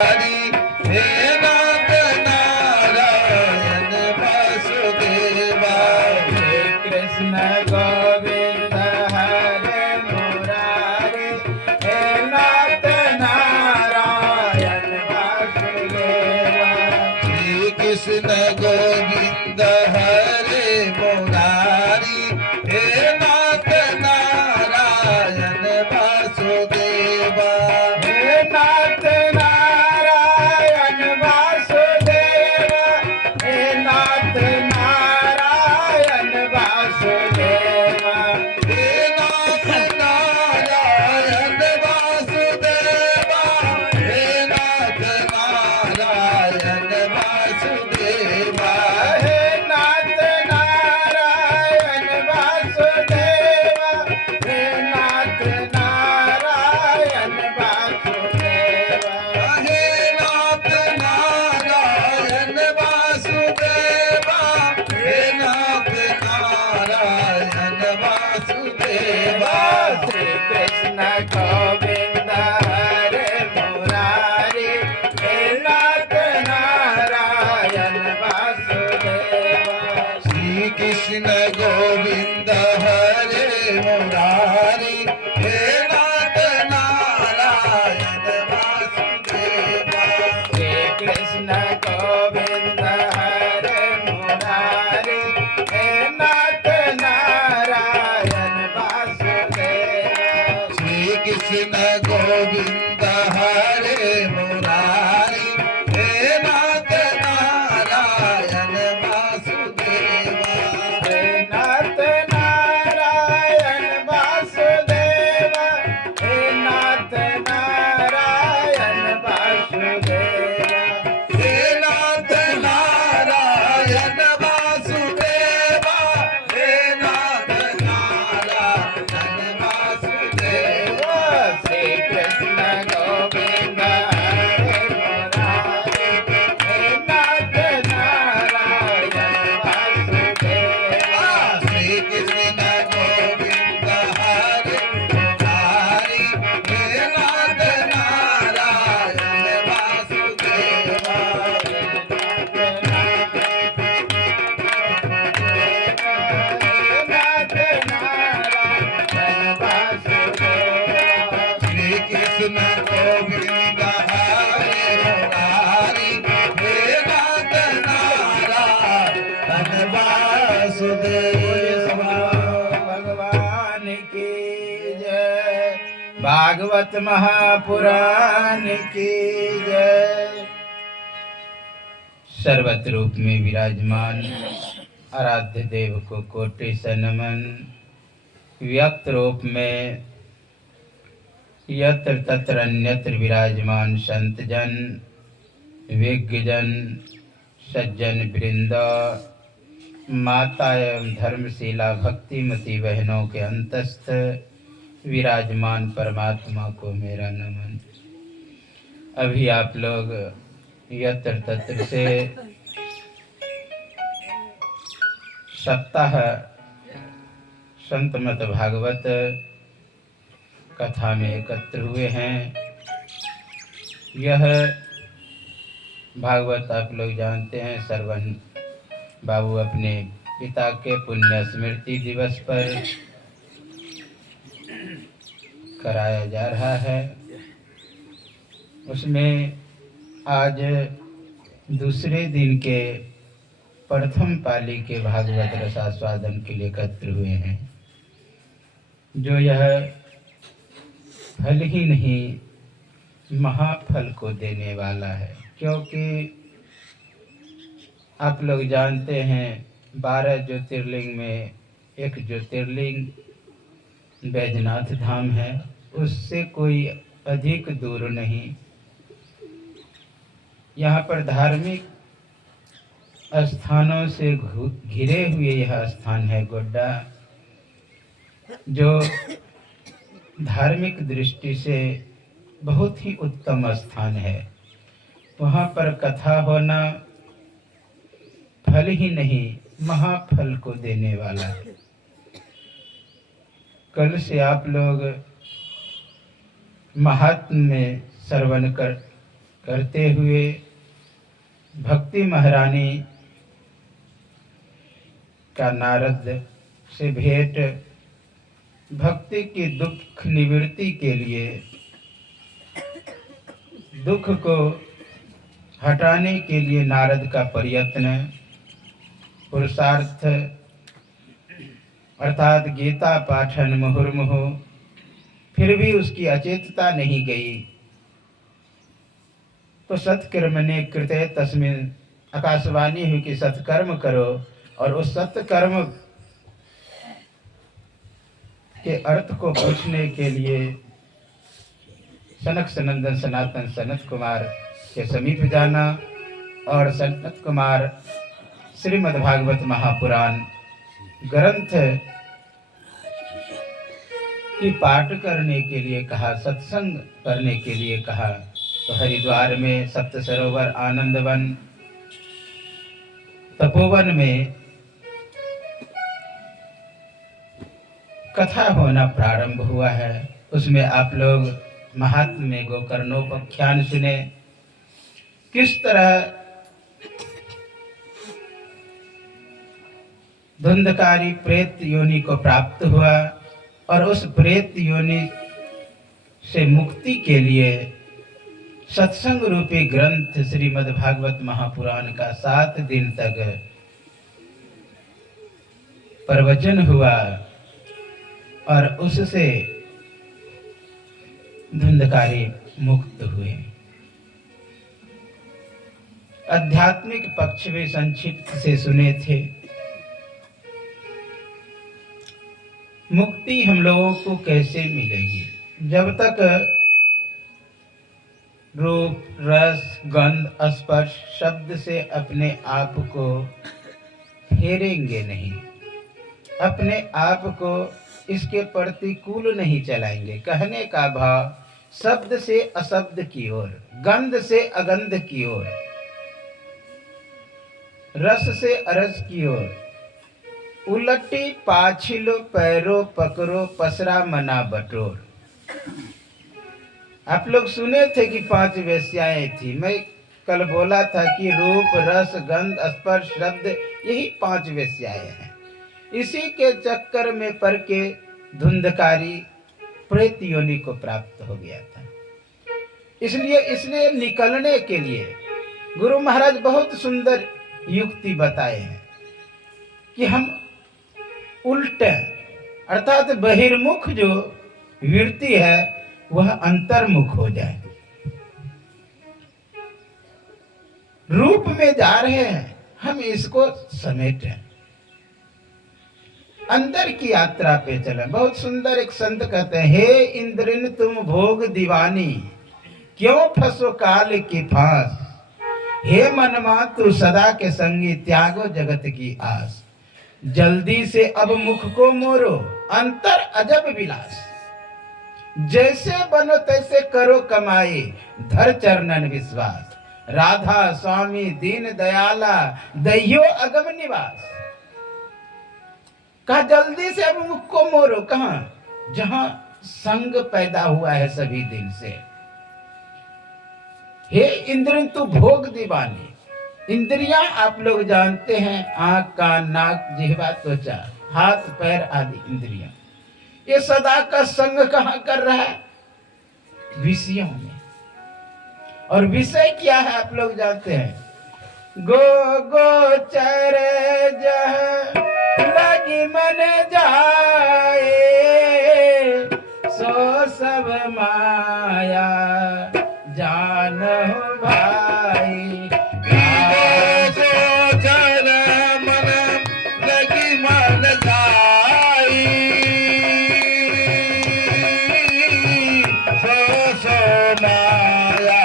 हे नाथ नारायण वासुदेवा। श्री कृष्ण गोविंद हरे मुरारी, हे नाथ नारायण वासुदेवा। श्री कृष्ण गोविंद हरे मुरारी, हे नाथ नारायण वासुदेवा। हे नाथ नारायण वासुदेवा, हे नाथ नारायण वासुदेवा। हे नाथ नारायण वासुदेवा, हे नाथ नारायण वासुदेवा। हे नाथ नारायण वासुदेवा, हे नाथ नारायण वासुदेवा। हे नाथ नारायण वासुदेवा, हे नाथ नारायण वासुदेवा। श्री कृष्ण गोविंद हरे मुरारी, हे नाथ नारायण वासुदेवा। श्री कृष्ण गोविंद हरे मुरारी, हे नाथ नारायण वासुदेवा। श्री कृष्ण गोविंद हरे मुरारी, हे नाथ नारायण वासुदेवा। श्री कृष्ण गोविंद हरे मुरारी, हे नाथ नारायण वासुदेवा। हे नाथ नारायण वासुदेवा, हे नाथ नारायण वासुदेवा। हे नाथ नारायण वासुदेवा, हे नाथ नारायण वासुदेवा। श्री कृष्ण गोविंद हरे मुरारी, हे नाथ नारायण वासुदेवा। श्री कृष्ण गोविंद हरे मुरारी, हे नाथ नारायण वासुदेवा। श्री कृष्ण गोविंद हरे मुरारी, हे नाथ नारायण वासुदेवा। भगवान की जय। भागवत महापुराण की जय। सर्वत्र रूप में विराजमान आराध्य देव को कोटि से नमन। व्यक्त रूप में यत्र तत्र अन्यत्र विराजमान संत जन, विज्ञ जन, सज्जन वृंद, माता एवं धर्मशीला भक्तिमती बहनों के अंतस्थ विराजमान परमात्मा को मेरा नमन। अभी आप लोग यत्र तत्र से सप्ताह संतमत भागवत कथा में एकत्र हुए हैं। यह भागवत आप लोग जानते हैं, श्रवण बाबू अपने पिता के पुण्य स्मृति दिवस पर कराया जा रहा है। उसमें आज दूसरे दिन के प्रथम पाली के भागवत रसास्वादन के लिए एकत्र हुए हैं। जो यह फल ही नहीं महाफल को देने वाला है, क्योंकि आप लोग जानते हैं 12 ज्योतिर्लिंग में एक ज्योतिर्लिंग बैजनाथ धाम है। उससे कोई अधिक दूर नहीं। यहाँ पर धार्मिक स्थानों से घिरे हुए यह स्थान है गोड्डा, जो धार्मिक दृष्टि से बहुत ही उत्तम स्थान है। वहाँ पर कथा होना फल ही नहीं महाफल को देने वाला है। कल से आप लोग महात्म में श्रवण कर करते हुए भक्ति महारानी का नारद से भेंट भक्ति की दुख निवृत्ति के लिए, दुख को हटाने के लिए नारद का प्रयत्न, पुरुषार्थ अर्थात गीता पाठन मुहुर्मुहु, फिर भी उसकी अचेतता नहीं गई। तो सत्कर्मणे कृते तस्मिन्, आकाशवाणी हुई कि सत्कर्म करो, और उस सत्कर्म के अर्थ को पूछने के लिए सनक सनंदन सनातन सनत कुमार के समीप जाना, और सनत कुमार श्रीमद्भागवत महापुराण ग्रंथ की पाठ करने के लिए कहा, सत्संग करने के लिए कहा। तो हरिद्वार में सप्त सरोवर आनंदवन तपोवन में कथा होना प्रारंभ हुआ है। उसमें आप लोग महात्म्य गोकर्णोपाख्यान सुने, किस तरह धुंधकारी प्रेत योनि को प्राप्त हुआ, और उस प्रेत योनि से मुक्ति के लिए सत्संग रूपी ग्रंथ श्रीमद् भागवत महापुराण का 7 दिन तक प्रवचन हुआ, और उससे धुंधकारी मुक्त हुए। आध्यात्मिक पक्ष भी संक्षिप्त से सुने थे। मुक्ति हम लोगों को कैसे मिलेगी? जब तक रूप रस गंध स्पर्श शब्द से अपने आप को फेरेंगे नहीं, अपने आप को इसके प्रतिकूल नहीं चलाएंगे। कहने का भाव शब्द से अशब्द की ओर, गंध से अगंध की ओर, रस से अरस की ओर, उलटी पाछिलो पैरो पकड़ो पसरा मना बटोर। आप लोग सुने थे कि 5 वेश्याएं थी। मैं कल बोला था कि रूप रस गंध स्पर्श शब्द, यही 5 वेश्याएं हैं। इसी के चक्कर में पड़ के धुंधकारी प्रेत योनि को प्राप्त हो गया था। इसलिए इसने निकलने के लिए गुरु महाराज बहुत सुंदर युक्ति बताए हैं कि हम उल्टे अर्थात बहिर्मुख जो वृत्ति है वह अंतर्मुख हो जाए। रूप में जा रहे हैं, हम इसको समेटें, अंदर की यात्रा पे चले। बहुत सुंदर एक संत कहते हैं, हे इंद्रिन तुम भोग दीवानी, क्यों फंसो काल की फांस। हे मनमा तू सदा के संगी, त्यागो जगत की आस। जल्दी से अब मुख को मोरो, अंतर अजब विलास। जैसे बनो तैसे करो कमाई, धर चरणन विश्वास। राधा स्वामी दीन दयाला, दहियो अगम निवास। कहा जल्दी से अब मुख को मोरो। कहा? जहां संग पैदा हुआ है सभी दिन से। हे इंद्रिय तू भोग दीवानी। इंद्रियां आप लोग जानते हैं, आंख कान नाक जिह्वा त्वचा हाथ पैर आदि इंद्रियां, ये सदा का संग कहां कर रहा है? विषयों में। और विषय क्या है आप लोग जानते हैं? गोचर जह लगी मन जाए, सो सब माया जानहु भाई। सोचर मन लगी मन जाई, सो माया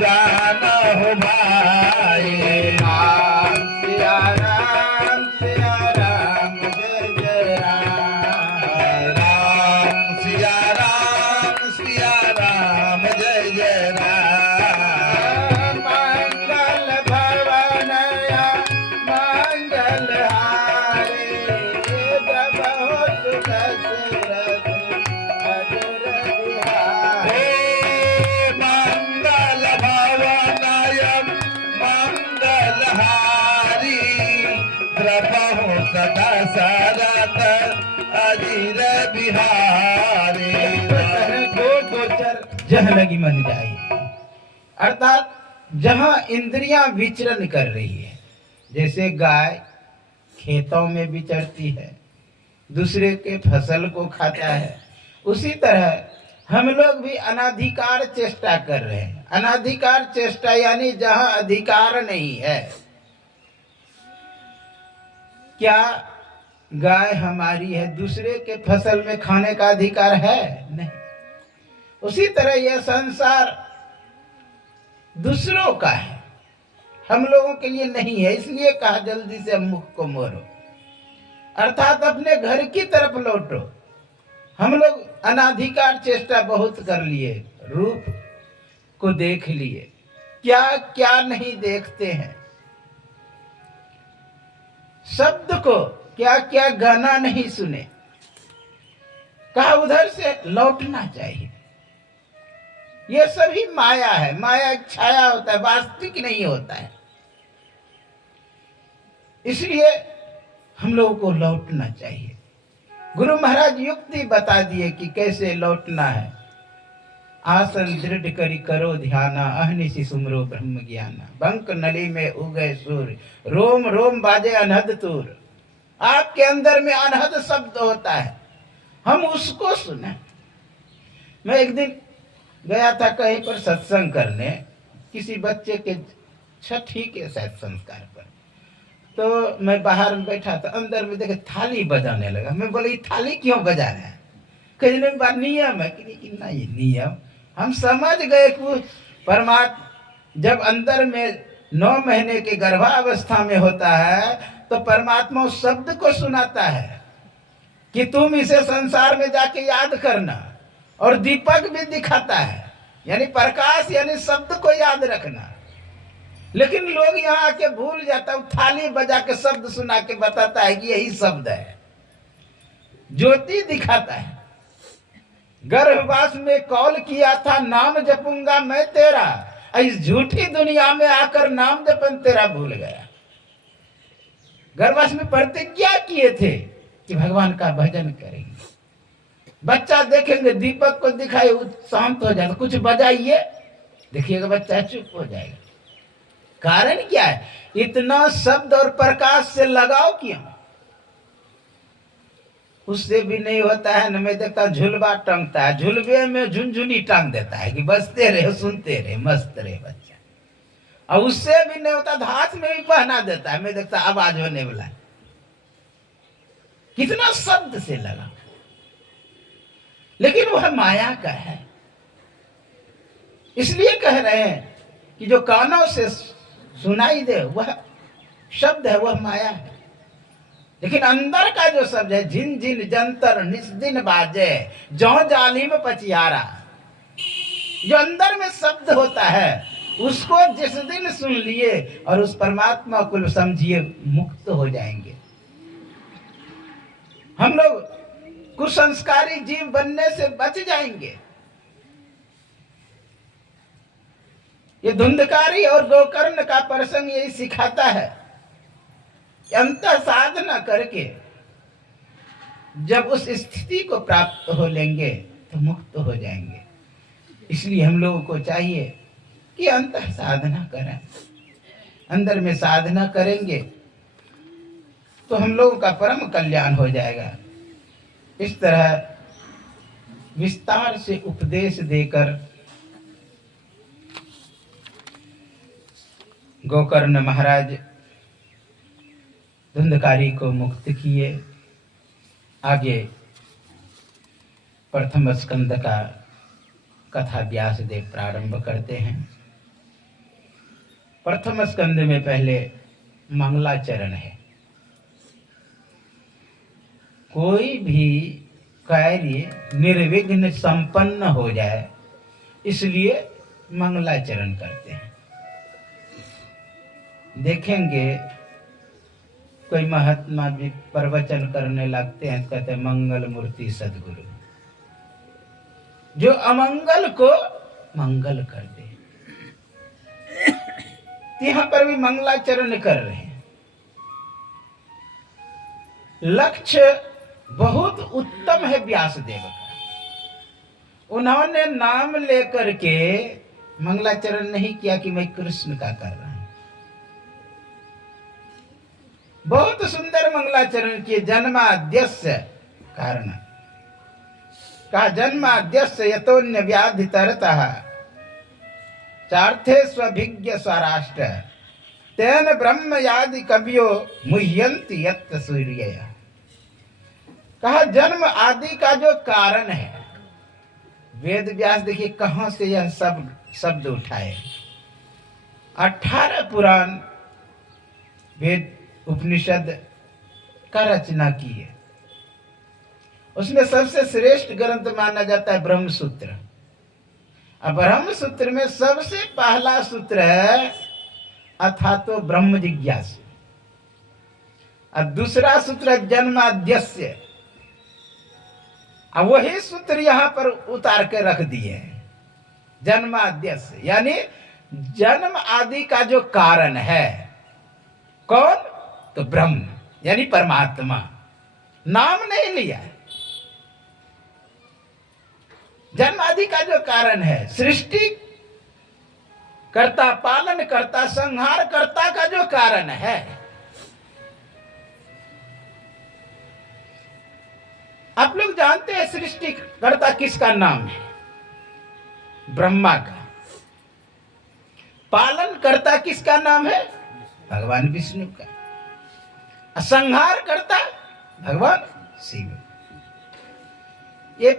जानहु भाई। राम सिया राम जय जय राम। राम सिया राम जय जय राम। मंगल भवन मंगल हारे, प्रभु सुख सुरत अजर बिहारी। हे मंगल बिहारी दो गोचर जह लगी मन जाई, अर्थात जहाँ इंद्रियां विचरण कर रही है, जैसे गाय खेतों में विचरती है, दूसरे के फसल को खाता है, उसी तरह हम लोग भी अनाधिकार चेष्टा कर रहे हैं। अनाधिकार चेष्टा यानी जहां अधिकार नहीं है। क्या गाय हमारी है, दूसरे के फसल में खाने का अधिकार है? नहीं। उसी तरह यह संसार दूसरों का है, हम लोगों के लिए नहीं है। इसलिए कहा जल्दी से मुख को मोड़ो, अर्थात अपने घर की तरफ लौटो। हम लोग अनाधिकार चेष्टा बहुत कर लिए, रूप को देख लिए, क्या क्या नहीं देखते हैं, शब्द को क्या क्या गाना नहीं सुने। कहा उधर से लौटना चाहिए। यह सभी माया है, माया एक छाया होता है, वास्तविक नहीं होता है। इसलिए हम लोगों को लौटना चाहिए। गुरु महाराज युक्ति बता दिए कि कैसे लौटना है। आसन दृढ़ करी करो ध्याना, अहनिशि सुमरो ब्रह्म ज्ञाना। बंक नली में उगए सूर्य, रोम रोम बाजे अनहद तूर। आपके अंदर में अनहद शब्द होता है, हम उसको सुने। मैं एक दिन गया था कहीं पर सत्संग करने, किसी बच्चे के छठी के शायद संस्कार पर। तो मैं बाहर में बैठा था, अंदर में देखे थाली बजाने लगा। मैं बोले ये थाली क्यों बजा रहा है? कहने बात नियम है कि नहीं नियम। हम समझ गए कि परमात्मा जब अंदर में 9 महीने के गर्भावस्था में होता है तो परमात्मा उस शब्द को सुनाता है कि तुम इसे संसार में जाके याद करना, और दीपक भी दिखाता है, यानी प्रकाश यानी शब्द को याद रखना। लेकिन लोग यहाँ आके भूल जाता है, थाली बजा के शब्द सुना के बताता है कि यही शब्द है, ज्योति दिखाता है। गर्भवास में कौल किया था नाम जपूंगा मैं तेरा, इस झूठी दुनिया में आकर नाम जपन तेरा भूल गया। गर्भवास में प्रतिज्ञा किए थे कि भगवान का भजन करेंगे। बच्चा देखेंगे दीपक को दिखाए शांत हो जाएगा, कुछ बजाइए देखिएगा बच्चा चुप हो जाएगा। कारण क्या है? इतना शब्द और प्रकाश से लगाव क्यों? उससे भी नहीं होता है न। मैं देखता झुलवा टांगता है, झुलवे में झुनझुनी टांग देता है कि बसते रहे सुनते रहे मस्त रहे बच्चा। और उससे भी नहीं होता, हाथ में भी पहना देता है। मैं देखता आवाज होने वाला है, कितना शब्द से लगा। लेकिन वह माया का है। इसलिए कह रहे हैं कि जो कानों से सुनाई दे वह शब्द है, वह माया है। लेकिन अंदर का जो शब्द है, झिन झिन जंतर निस्दिन बाजे जौ जालिम पचियारा, जो अंदर में शब्द होता है उसको जिस दिन सुन लिए और उस परमात्मा को समझिए, मुक्त हो जाएंगे। हम लोग कुसंस्कारी जीव बनने से बच जाएंगे। ये धुंधकारी और गोकर्ण का प्रसंग यही सिखाता है। अंत साधना करके जब उस स्थिति को प्राप्त हो लेंगे तो मुक्त हो जाएंगे। इसलिए हम लोगों को चाहिए कि अंत साधना करें। अंदर में साधना करेंगे तो हम लोगों का परम कल्याण हो जाएगा। इस तरह विस्तार से उपदेश देकर गोकर्ण महाराज धुंधकारी को मुक्त किए। आगे प्रथम स्कंद का कथा व्यासदेव प्रारंभ करते हैं। प्रथम स्कंद में पहले मंगलाचरण है। कोई भी कार्य निर्विघ्न संपन्न हो जाए इसलिए मंगलाचरण करते हैं। देखेंगे कोई महात्मा भी प्रवचन करने लगते हैं, कहते हैं मंगल मूर्ति सदगुरु, जो अमंगल को मंगल कर दे। यहाँ पर भी मंगलाचरण कर रहे हैं। लक्ष्य बहुत उत्तम है व्यासदेव का। उन्होंने नाम लेकर के मंगलाचरण नहीं किया कि मैं कृष्ण का कर रहा हूं। बहुत सुंदर मंगलाचरण किए। जन्माद्यस्य कारण कहा, जन्माद्यस्य यतोन्य व्याधि तरतः चार्थे स्वभिज्ञ स्वराष्ट्र तेन ब्रह्म यादि कवियो मुह्यंति यत् सूर्य। कहा जन्म आदि का जो कारण है, वेद व्यास देखिए कहां से यह सब शब्द उठाए। 18 पुराण वेद उपनिषद का रचना की है। उसमें सबसे श्रेष्ठ ग्रंथ माना जाता है ब्रह्म सूत्र। अब ब्रह्म सूत्र में सबसे पहला सूत्र है अथातो ब्रह्म जिज्ञासु, और दूसरा सूत्र है जन्माद्यस्य। अब वही सूत्र यहां पर उतार के रख दिए हैं, जन्माद्यस्य यानी जन्म आदि का जो कारण है। कौन? तो ब्रह्म यानी परमात्मा। नाम नहीं लिया। जन्म आदि का जो कारण है, सृष्टि कर्ता, पालन कर्ता, संहार कर्ता का जो कारण है। आप लोग जानते हैं सृष्टि कर्ता किसका नाम है? ब्रह्मा का। पालन कर्ता किसका नाम है? भगवान विष्णु का। संहार करता भगवान शिव। ये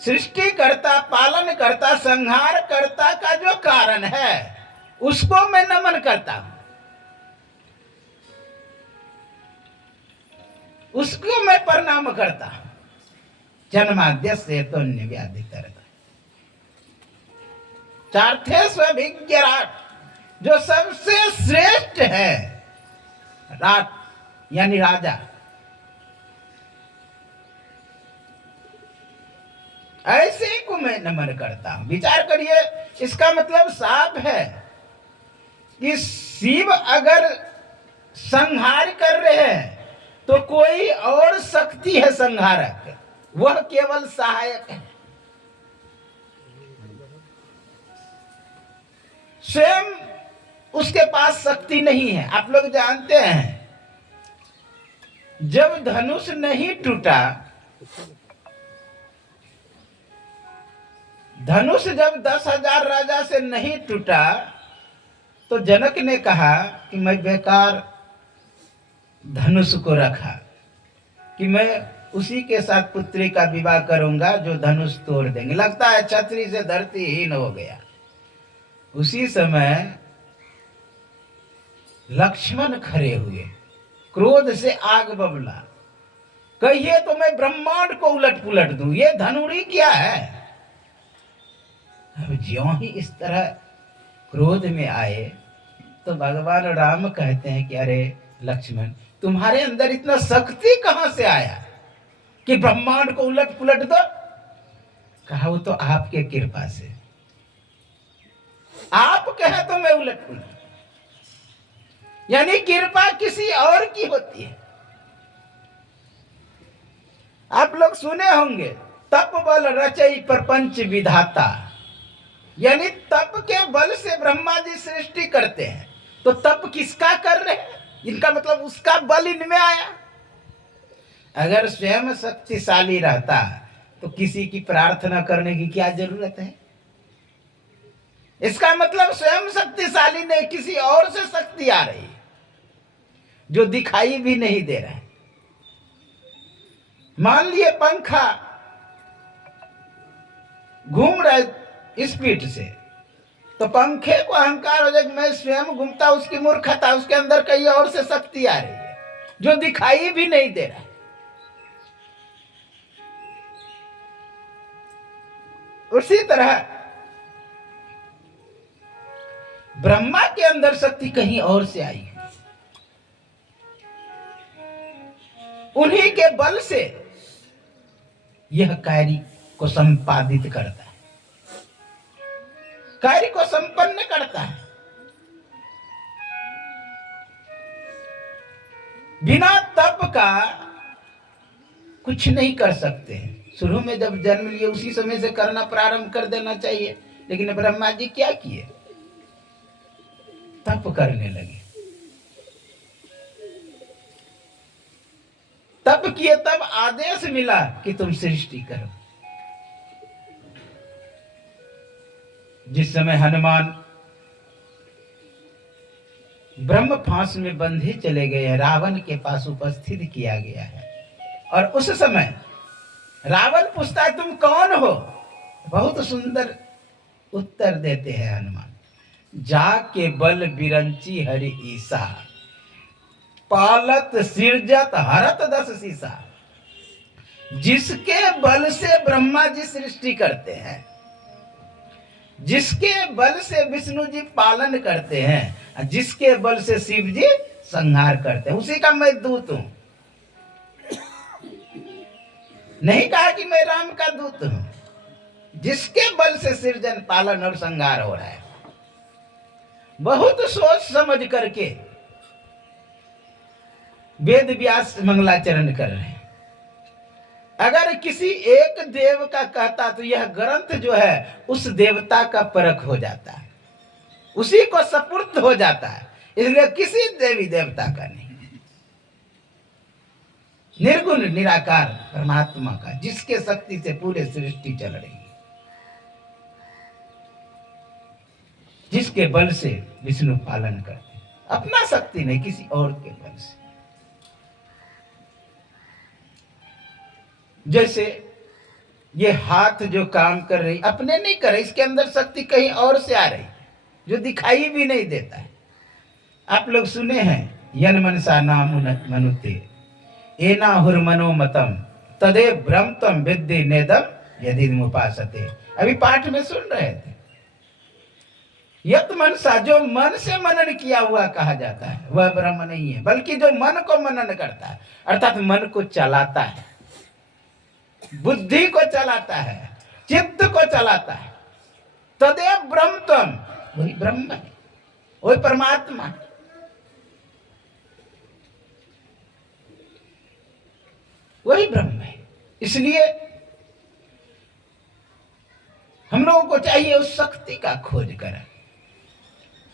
सृष्टि करता, पालन करता, संहार करता का जो कारण है उसको मैं नमन करता हूं, उसको मैं प्रणाम करता हूं। जन्माद्यस्य यतोन्य व्याधि तरतः चार्थे स्वभिज्ञ राट, जो सबसे श्रेष्ठ है। राट यानी राजा। ऐसे को मैं नमन करता हूं। विचार करिए, इसका मतलब साफ है कि शिव अगर संहार कर रहे हैं तो कोई और शक्ति है संहारक, वह केवल सहायक है। स्वयं उसके पास शक्ति नहीं है। आप लोग जानते हैं जब धनुष नहीं टूटा, धनुष जब 10,000 राजा से नहीं टूटा तो जनक ने कहा कि मैं बेकार धनुष को रखा, कि मैं उसी के साथ पुत्री का विवाह करूंगा जो धनुष तोड़ देंगे। लगता है छतरी से धरती हीन हो गया। उसी समय लक्ष्मण खड़े हुए, क्रोध से आग बबला। कहिए तो मैं ब्रह्मांड को उलट पुलट दूं, ये धनुरी क्या है? अब ज्यों ही इस तरह क्रोध में आए तो भगवान राम कहते हैं कि अरे लक्ष्मण, तुम्हारे अंदर इतना शक्ति कहां से आया कि ब्रह्मांड को उलट पुलट दो? कहा वो तो आपके कृपा से, आप कहे तो मैं उलट पुलट। यानी कृपा किसी और की होती है। आप लोग सुने होंगे तप बल रचई प्रपंच विधाता, यानी तप के बल से ब्रह्मा जी सृष्टि करते हैं। तो तप किसका कर रहे हैं? इनका मतलब उसका बल इनमें आया। अगर स्वयं शक्तिशाली रहता तो किसी की प्रार्थना करने की क्या जरूरत है? इसका मतलब स्वयं शक्तिशाली नहीं, किसी और से शक्ति आ रही जो दिखाई भी नहीं दे रहा है। मान लिए पंखा घूम रहा है स्पीड से, तो पंखे को अहंकार हो जाए मैं स्वयं घूमता, उसकी मूर्खता, उसके अंदर कहीं और से शक्ति आ रही है जो दिखाई भी नहीं दे रहा है। उसी तरह ब्रह्मा के अंदर शक्ति कहीं और से आई, उन्हीं के बल से यह कार्य को संपादित करता है, कार्य को संपन्न करता है। बिना तप का कुछ नहीं कर सकते हैं। शुरू में जब जन्म लिए उसी समय से करना प्रारंभ कर देना चाहिए, लेकिन ब्रह्मा जी क्या किए? तप करने लगे। तप किए, तब आदेश मिला कि तुम सृष्टि करो। जिस समय हनुमान ब्रह्म फांस में बंधे चले गए हैं, रावण के पास उपस्थित किया गया है, और उस समय रावण पूछता है तुम कौन हो? बहुत सुंदर उत्तर देते हैं हनुमान, जाके बल बिरंची हरि ईसा, पालत सिरजत हरत दस सीसा। जिसके बल से ब्रह्मा जी सृष्टि करते हैं, जिसके बल से विष्णु जी पालन करते हैं, जिसके बल से शिव जी संहार करते हैं, उसी का मैं दूत हूं। नहीं कहा कि मैं राम का दूत हूं, जिसके बल से सृजन पालन और संहार हो रहा है। बहुत सोच समझ करके वेद व्यास मंगलाचरण कर रहे हैं। अगर किसी एक देव का कहता तो यह ग्रंथ जो है उस देवता का परख हो जाता है, उसी को सपुर्द हो जाता है। इसलिए किसी देवी देवता का नहीं, निर्गुण निराकार परमात्मा का, जिसके शक्ति से पूरे सृष्टि चल रही है, जिसके बल से विष्णु पालन करते हैं, अपना शक्ति नहीं, किसी और के बल से। जैसे ये हाथ जो काम कर रही, अपने नहीं कर रही, इसके अंदर शक्ति कहीं और से आ रही, जो दिखाई भी नहीं देता है। आप लोग सुने हैं, यन मनसा नाम मनुते एना हुर्मनो मतम तदे ब्रह्मतम विद्धि नेदम यदि मुपासते। अभी पाठ में सुन रहे थे, यत मनसा, जो मन से मनन किया हुआ कहा जाता है, वह ब्रह्म नहीं है, बल्कि जो मन को मनन करता है, अर्थात मन को चलाता है, बुद्धि को चलाता है, चित्त को चलाता है, तदेव ब्रह्मत्वम, वही ब्रह्म है, वही परमात्मा है। वही ब्रह्म है। इसलिए हम लोगों को चाहिए उस शक्ति का खोज करें।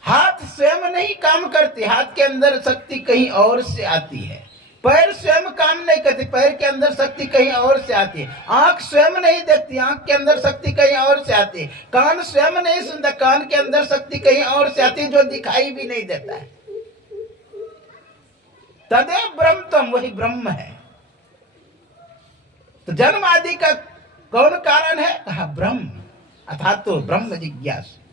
हाथ स्वयं नहीं काम करती, हाथ के अंदर शक्ति कहीं और से आती है। पैर स्वयं काम नहीं करती, पैर के अंदर शक्ति कहीं और से आती है। आंख स्वयं नहीं देखती, आंख के अंदर शक्ति कहीं और से आती है। कान स्वयं नहीं सुनता, कान के अंदर शक्ति कहीं और से आती है, जो दिखाई भी नहीं देता है। तदेव ब्रह्मत्वम, वही ब्रह्म है। तो जन्म आदि का कौन कारण है? कहा ब्रह्म, अर्थात तो ब्रह्म जिज्ञासु।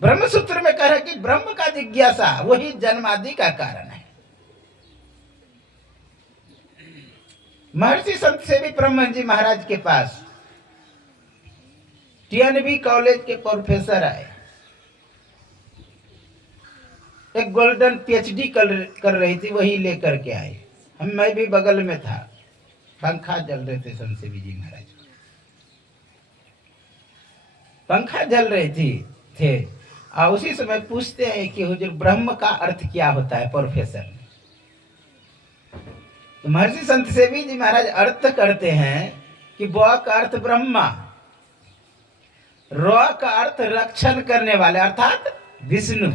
ब्रह्म सूत्र में कह रहे कि ब्रह्म का जिज्ञासा वही जन्म आदि का कारण है। महर्षि संत सेवी ब्रह्मन जी महाराज के पास टीएनबी कॉलेज के प्रोफेसर आए, एक गोल्डन पीएचडी कर रही थी, वही लेकर के आए। मैं भी बगल में था, पंखा जल रहे थे संत सेवी जी महाराज, पंखा जल रही थी थे। और उसी समय पूछते हैं कि हुजूर ब्रह्म का अर्थ क्या होता है प्रोफेसर? तो महर्षि संत सेवी जी महाराज अर्थ करते हैं कि ब का अर्थ ब्रह्मा, र का अर्थ रक्षण करने वाले अर्थात विष्णु,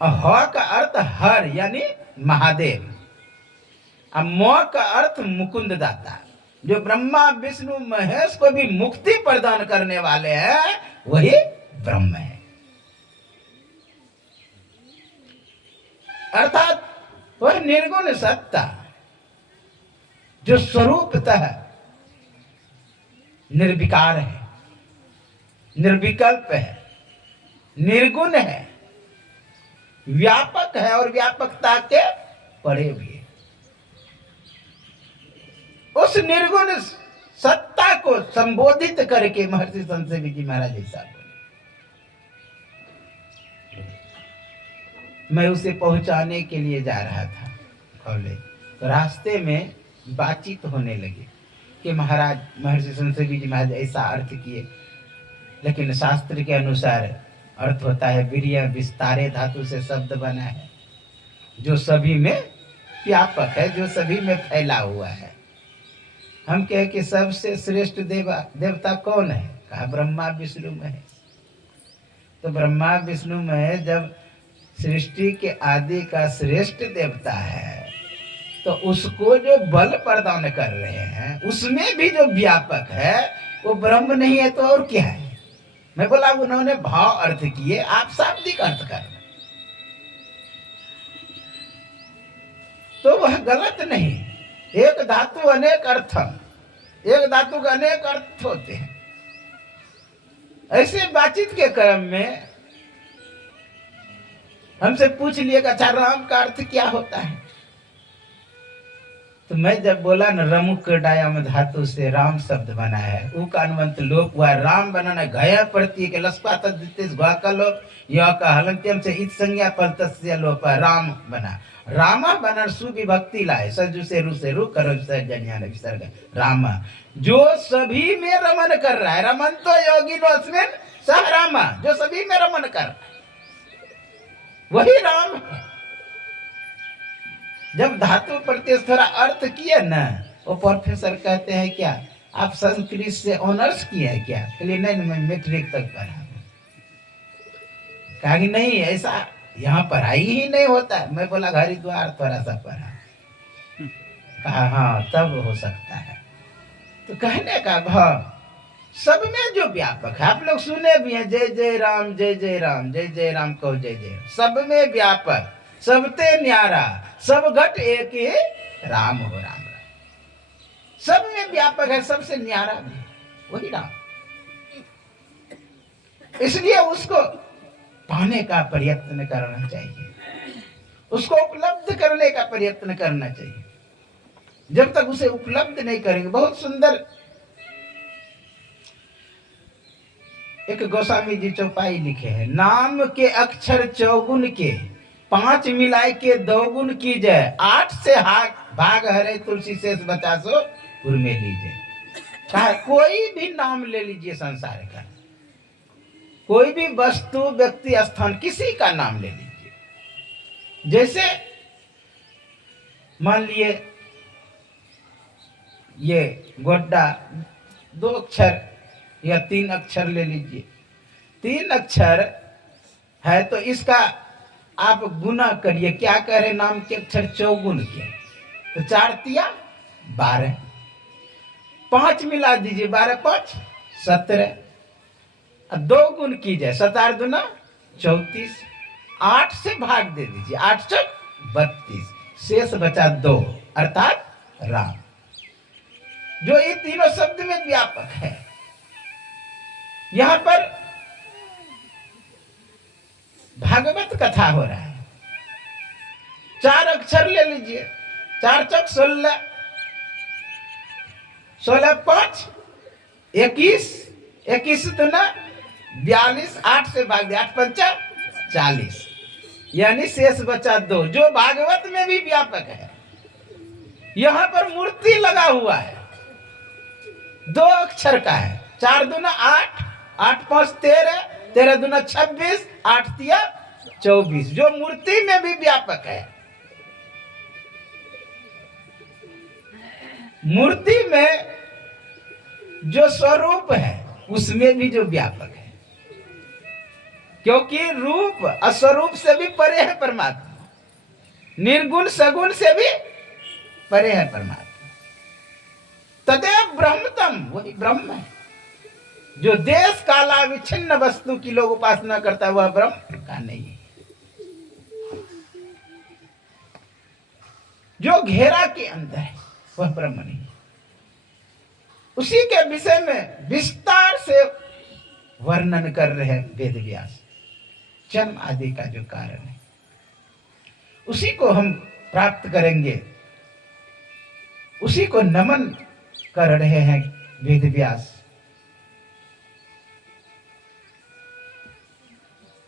और ह का अर्थ हर यानी महादेव, और म का अर्थ मुकुंद दाता। जो ब्रह्मा विष्णु महेश को भी मुक्ति प्रदान करने वाले हैं, वही ब्रह्म है। अर्थात वह निर्गुण सत्ता जो स्वरूपतः निर्विकार है, निर्विकल्प है, निर्गुण है, व्यापक है और व्यापकता के परे भी है। उस निर्गुण सत्ता को संबोधित करके महर्षि संत सेवी जी महाराज ऐसा बोले। मैं उसे पहुंचाने के लिए जा रहा था कॉलेज, तो रास्ते में बातचीत होने लगी कि महाराज, महर्षि संत सेवी जी महाराज ऐसा अर्थ किए, लेकिन शास्त्र के अनुसार अर्थ होता है वीर्य विस्तारे धातु से शब्द बना है, जो सभी में व्यापक है, जो सभी में फैला हुआ है। हम कहे कि सबसे श्रेष्ठ देवता कौन है? कहा ब्रह्मा विष्णु महेश। तो ब्रह्मा विष्णु महेश जब सृष्टि के आदि का श्रेष्ठ देवता है, तो उसको जो बल प्रदान कर रहे हैं, उसमें भी जो व्यापक है वो ब्रह्म नहीं है तो और क्या है? मैं बोला उन्होंने भाव अर्थ किए, आप शाब्दिक अर्थ कर, तो वह गलत नहीं। एक धातु अनेक अर्थम, एक धातु के अनेक अर्थ होते हैं। ऐसे बातचीत के क्रम में हमसे पूछ लिए कि अच्छा राम का अर्थ क्या होता है? तो मैं जब बोला न रमुक डायाम धातु से राम शब्द बना है, ऊ का अनुमंत लोप हुआ, राम बनाना गया पड़ती है कि लस्पा तद्दितिस घा का लोप, यह का हलंत्यम से इत संज्ञा पलतस्य लोप, राम बना। रामा बना सुविभक्ति लाए, सजु से रू करो जन्यान विसर्ग राम, जो सभी में रमन कर रहा है। रमन तो योगी अस्मिन सह रामा, जो सभी में रमन कर, वही राम है। जब धातु प्रत्यय थोड़ा अर्थ किए ना, वो प्रोफेसर कहते हैं क्या आप संस्कृत से ऑनर्स किए हैं क्या? नहीं मैं मैट्रिक तक पढ़ा। कहा कि नहीं ऐसा यहाँ पढ़ाई ही नहीं होता। मैं बोला हरिद्वार थोड़ा सा पढ़ा। कहा हाँ तब हो सकता है। तो कहने का भाव सब में जो व्यापक है, आप लोग सुने भी हैं, जय जय राम जय जय राम, जय जय राम कहो जय जय, सब में व्यापक, सबते न्यारा, सब घट एक ही राम हो राम राम। सब में व्यापक है, सबसे न्यारा भी वही राम। इसलिए उसको पाने का प्रयत्न करना चाहिए, उसको उपलब्ध करने का प्रयत्न करना चाहिए। जब तक उसे उपलब्ध नहीं करेंगे, बहुत सुंदर एक गोस्वामी जी चौपाई लिखे हैं, नाम के अक्षर चौगुन के, 5 मिलाए के 2 गुण कीजिए, 8 से भाग हरे तुलसी शेष 50 पुर में लीजिए। कहा कोई भी नाम ले लीजिए संसार का, कोई भी वस्तु व्यक्ति स्थान किसी का नाम ले लीजिए। जैसे मान लिए ये गोड्डा 2 अक्षर या 3 अक्षर ले लीजिए, 3 अक्षर है तो इसका आप गुना करिए। क्या कह रहे? नाम के अक्षर चौगुन के, तो 4 तिया 12, 5 मिला दीजिए, 12 5 17, 2 गुण कीजिए, 7 दूना 34, 8 से भाग दे दीजिए, 8 चौक 32, शेष बचा 2 अर्थात राम, जो ये तीनों शब्द में व्यापक है। यहां पर भागवत कथा हो रहा है, 4 अक्षर ले लीजिए, 4 चौक 16, 16 5 21, 21 दूना 42, 8 से भाग दिया, 8 पंचा 40, यानी शेष बचा 2, जो भागवत में भी व्यापक है। यहां पर मूर्ति लगा हुआ है, 2 अक्षर का है, 4 दूना 8, 8 5 13, 13 दूना 26, 8 तिया 24, जो मूर्ति में भी व्यापक है। मूर्ति में जो स्वरूप है उसमें भी जो व्यापक है, क्योंकि रूप अस्वरूप से भी परे है परमात्मा, निर्गुण सगुण से भी परे है परमात्मा। तदेव ब्रह्मतम, वही ब्रह्म है। जो देश काला विच्छिन्न वस्तु की लोग उपासना करता है वह ब्रह्म का नहीं है। जो घेरा के अंदर है वह ब्रह्म नहीं है। उसी के विषय में विस्तार से वर्णन कर रहे हैं वेद व्यास, जन्म आदि का जो कारण है उसी को हम प्राप्त करेंगे, उसी को नमन कर रहे हैं वेद व्यास।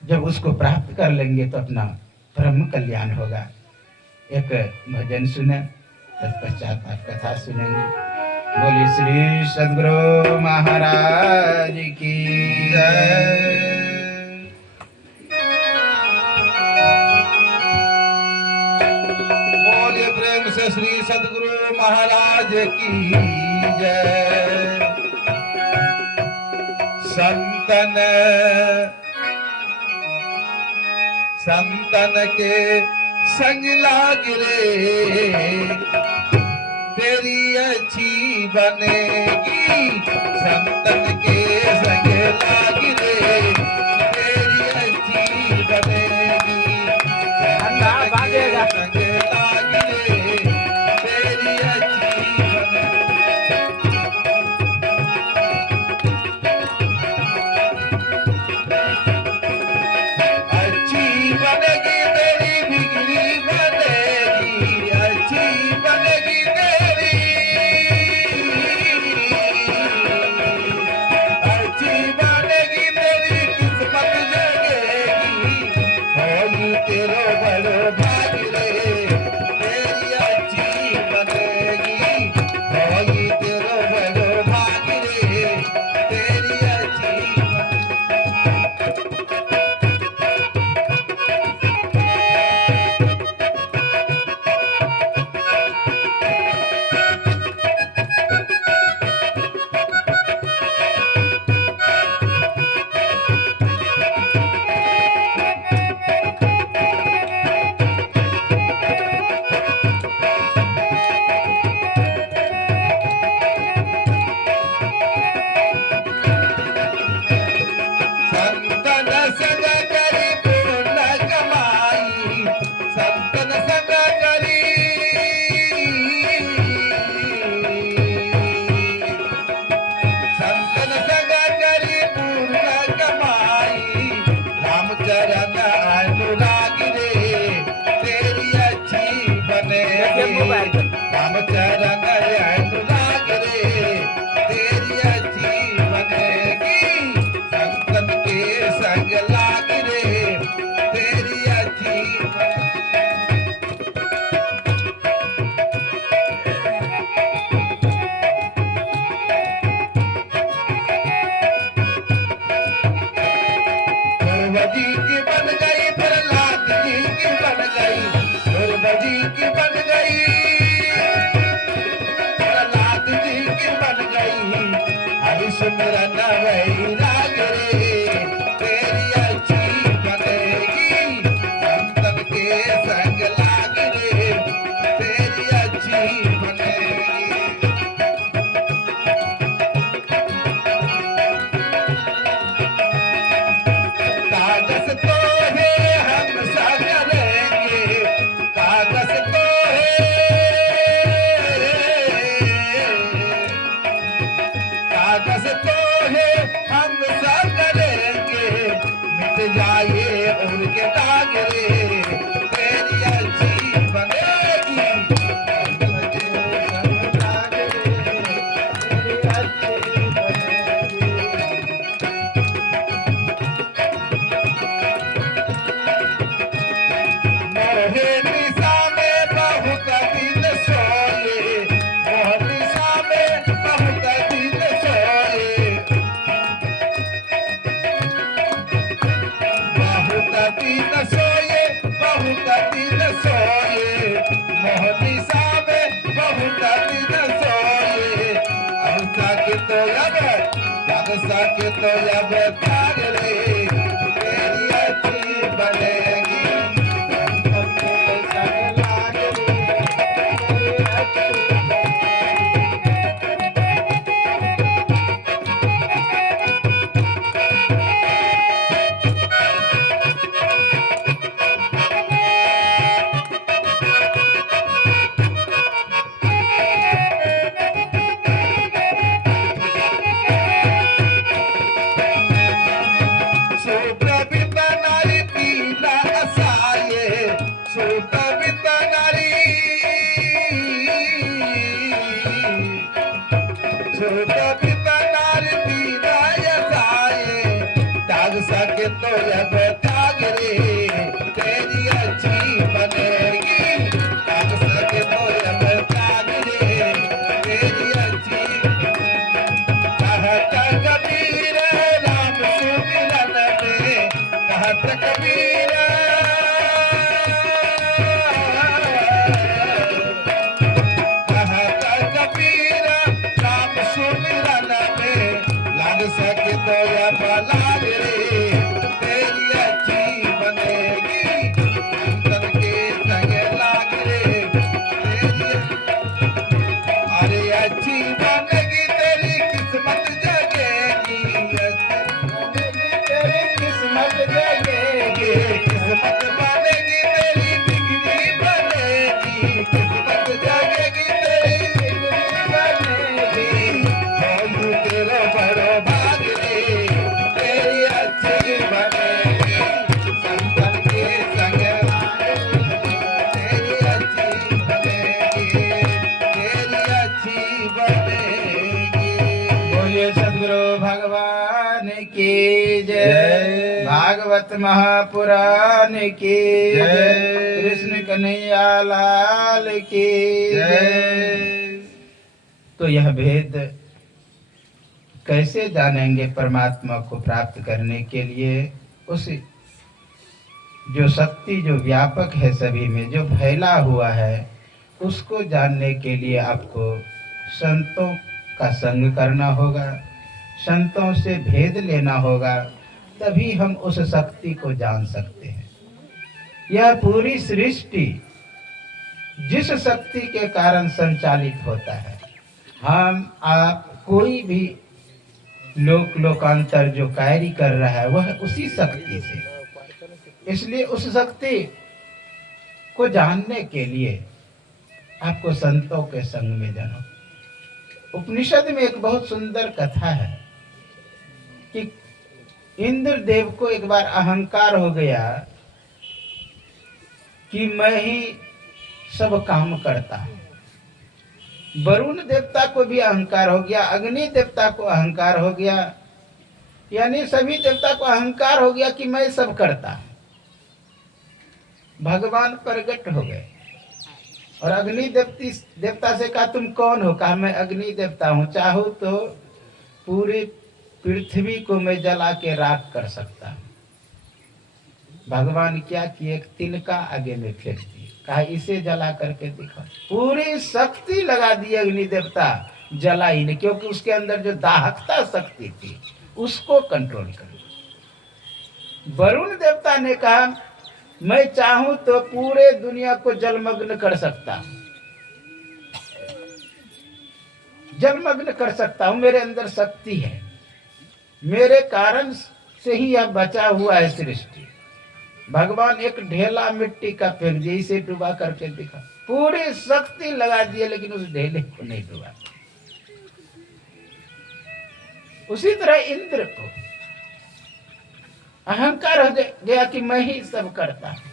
जब उसको प्राप्त कर लेंगे तो अपना ब्रह्म कल्याण होगा। एक भजन सुने, तत्पश्चात आप कथा सुनेंगे। बोलिए श्री सद्गुरु महाराज की जय। महाराज की जय। संतन संतन के संग लाग रे, तेरी अच्छी बनेगी। संतन के संग लाग रे, तेरी अच्छी बनेगी। संतन के संग लाग रे, तेरी अच्छी बनेगी। अच्छी बनेगी तेरी बिगड़ी बनेगी, अच्छी बनेगी तेरी, अच्छी बनेगी तेरी किस्मत जगेगी। होगी तेरो बड़ो भाग रे, तेरी अच्छी बनेगी। होगी तेरो बड़ो भाग रे, तेरी अच्छी बनेगी। संतन संग करी पूर्ण कमाई, संतन संग करी, संतन संग करी पूर्ण कमाई। रामचरण अनुराग रे, तेरी अच्छी बनेगी। रामचरण अनुराग रे, तेरी अच्छी बनेगी। संतन के संग लाग रे, तेरी अच्छी बनेगी। गुरुजी की बन गई, प्रहलाद जी की बन गई। गुरुजी की बन गई, प्रहलाद जी की बन गई। हरि सुमिरन वैराग रे, तेरी अच्छी बनेगी। संतन के संग लाग रे, तेरी अच्छी बनेगी। कागज तो है हम सा करेंगे, कागज तो कागज तो है हम सा करेंगे। मिट जाए और के दाग रे, तेरी अच्छी बनेगी। संतन के संग लाग रे, तेरी अच्छी बनेगी। मोहे निशा में बहुत दिन सोए, मोह निशा में बहुत दिन सोए, बहुत दिन सोए, बहुत दिन सोए। मोह निशा में बहुत दिन सोए। अब सके तो अब सके तो अब त्याग रे, तेरी अच्छी बनेगी। सके तो अब त्याग रे, तेरी अच्छी बनेगी। त्याग सके तो अब त्याग रे, तेरी अच्छी। कहत कबीर राम सुमिरन में, कहत कबीर, कहत मोया लाग रे तेरी अच्छी बनेगी संतन के संग लाग रे तेरी अरे अच्छी बनेगी तेरी किस्मत जगेगी तेरी किस्मत जगेगी, किस्मत बनेगी तेरी बिगड़ी बनेगी किस्मत जगेगी तेरी बिगड़ी बनेगी। बोलू तेरा बड़ो भाग रे तेरी अच्छी बनेगी संतन के संग तेरी अच्छी बनेगी तेरी अच्छी बनेगी। बोलिए सद्गुरु भगवान की जय, जय। भागवत महापुराण की जय, जय। कृष्ण कन्हैया लाल की जय। तो यह भेद कैसे जानेंगे? परमात्मा को प्राप्त करने के लिए उस जो शक्ति जो व्यापक है सभी में, जो फैला हुआ है, उसको जानने के लिए आपको संतों का संग करना होगा, संतों से भेद लेना होगा, तभी हम उस शक्ति को जान सकते हैं। यह पूरी सृष्टि जिस शक्ति के कारण संचालित होता है, हम आप कोई भी लोकांतर जो कार्य कर रहा है वह उसी शक्ति से। इसलिए उस शक्ति को जानने के लिए आपको संतों के संग में जानो। उपनिषद में एक बहुत सुंदर कथा है कि इंद्र देव को एक बार अहंकार हो गया कि मैं ही सब काम करता हूं। वरुण देवता को भी अहंकार हो गया, अग्नि देवता को अहंकार हो गया, यानी सभी देवता को अहंकार हो गया कि मैं सब करता हूं। भगवान प्रकट हो गए और अग्नि देवता से कहा तुम कौन हो? कहा मैं अग्नि देवता हूं, चाहूं तो पूरी पृथ्वी को मैं जला के राख कर सकता हूं। भगवान क्या किए? एक तिनका आगे में फेंक दिए, कहा इसे जला करके दिखा। पूरी शक्ति लगा दी अग्नि देवता, जला ही नहीं, क्योंकि उसके अंदर जो दाहकता शक्ति थी उसको कंट्रोल कर। वरुण देवता ने कहा मैं चाहूं तो पूरे दुनिया को जलमग्न कर सकता हूं, जलमग्न कर सकता हूं, मेरे अंदर शक्ति है, मेरे कारण से ही यह बचा हुआ है सृष्टि। भगवान एक ढेला मिट्टी का फेंक दिया, इसे डुबा करके दिखा। पूरी शक्ति लगा दिए लेकिन उस ढेले को नहीं डुबा। उसी तरह इंद्र को अहंकार हो गया कि मैं ही सब करता हूं।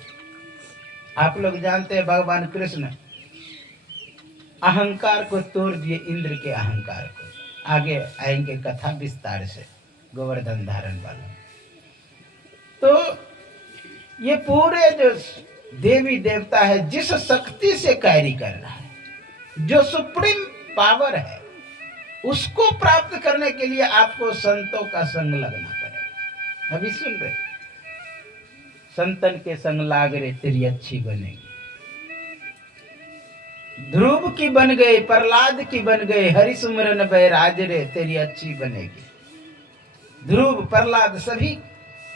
आप लोग जानते हैं भगवान कृष्ण अहंकार को तोड़ दिए, इंद्र के अहंकार को। आगे आएंगे कथा विस्तार से गोवर्धन धारण वाला। तो ये पूरे जो देवी देवता है जिस शक्ति से कार्य कर रहा है, जो सुप्रीम पावर है, उसको प्राप्त करने के लिए आपको संतों का संग लगना पड़ेगा। अभी सुन रहे, संतन के संग लाग रे तेरी अच्छी बनेगी। ध्रुव की बन गए, प्रहलाद की बन गए, हरि सुमरन बैराज रे तेरी अच्छी बनेगी। ध्रुव प्रहलाद सभी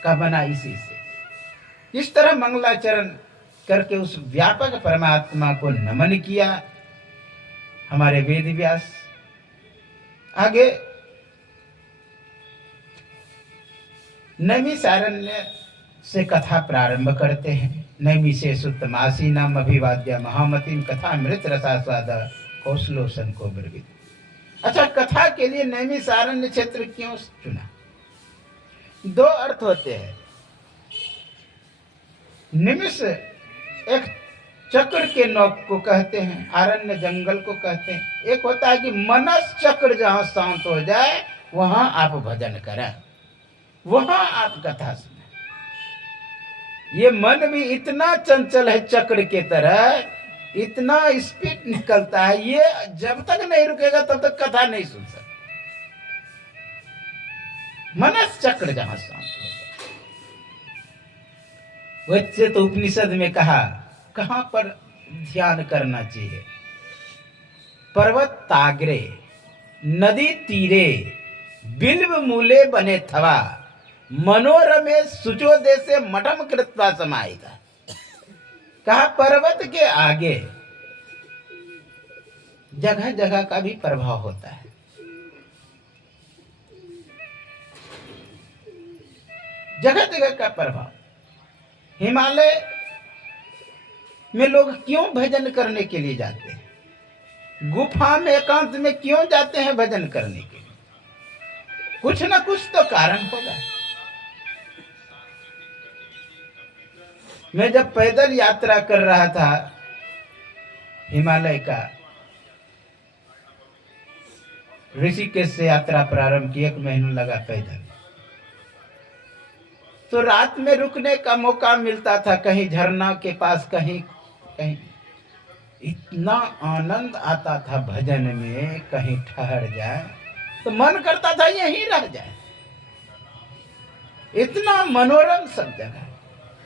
का बना इसी से। इस तरह मंगलाचरण करके उस व्यापक परमात्मा को नमन किया हमारे वेद व्यास। आगे नैमिषारण्य से कथा प्रारंभ करते हैं। नैमिषे सुत्तमासी नाम अभिवाद्य महामतिम कथा मृत रसास्वाद कौशलोसन को ब्रवीत। अच्छा, कथा के लिए नैमिषारण्य क्षेत्र क्यों चुना? दो अर्थ होते हैं। निमिष एक चक्र के नौक को कहते हैं, आरण्य जंगल को कहते हैं। एक होता है कि मनस चक्र जहां शांत हो जाए वहां आप भजन करें, वहां आप कथा सुने। ये मन भी इतना चंचल है चक्र के तरह, इतना स्पीड निकलता है, ये जब तक नहीं रुकेगा तब तक कथा नहीं सुन सकता। मनस चक्र जहां शांत हो जाए। वैसे तो उपनिषद में कहा कहां पर ध्यान करना चाहिए? पर्वत तागरे, नदी तीरे, बिल्व मूले बने थवा मनोरमे सुचो देसे मठम कृत्वा समाहिता। कहा पर्वत के आगे जगह जगह का भी प्रभाव होता है। जगह जगह का प्रभाव। हिमालय में लोग क्यों भजन करने के लिए जाते हैं? गुफा में एकांत में क्यों जाते हैं भजन करने के लिए? कुछ ना कुछ तो कारण होगा। मैं जब पैदल यात्रा कर रहा था हिमालय का, ऋषिकेश से यात्रा प्रारंभ की, 1 महीना लगा पैदल, तो रात में रुकने का मौका मिलता था कहीं झरना के पास, कहीं कहीं। इतना आनंद आता था भजन में, कहीं ठहर जाए तो मन करता था यहीं रह जाए। इतना मनोरम सब जगह,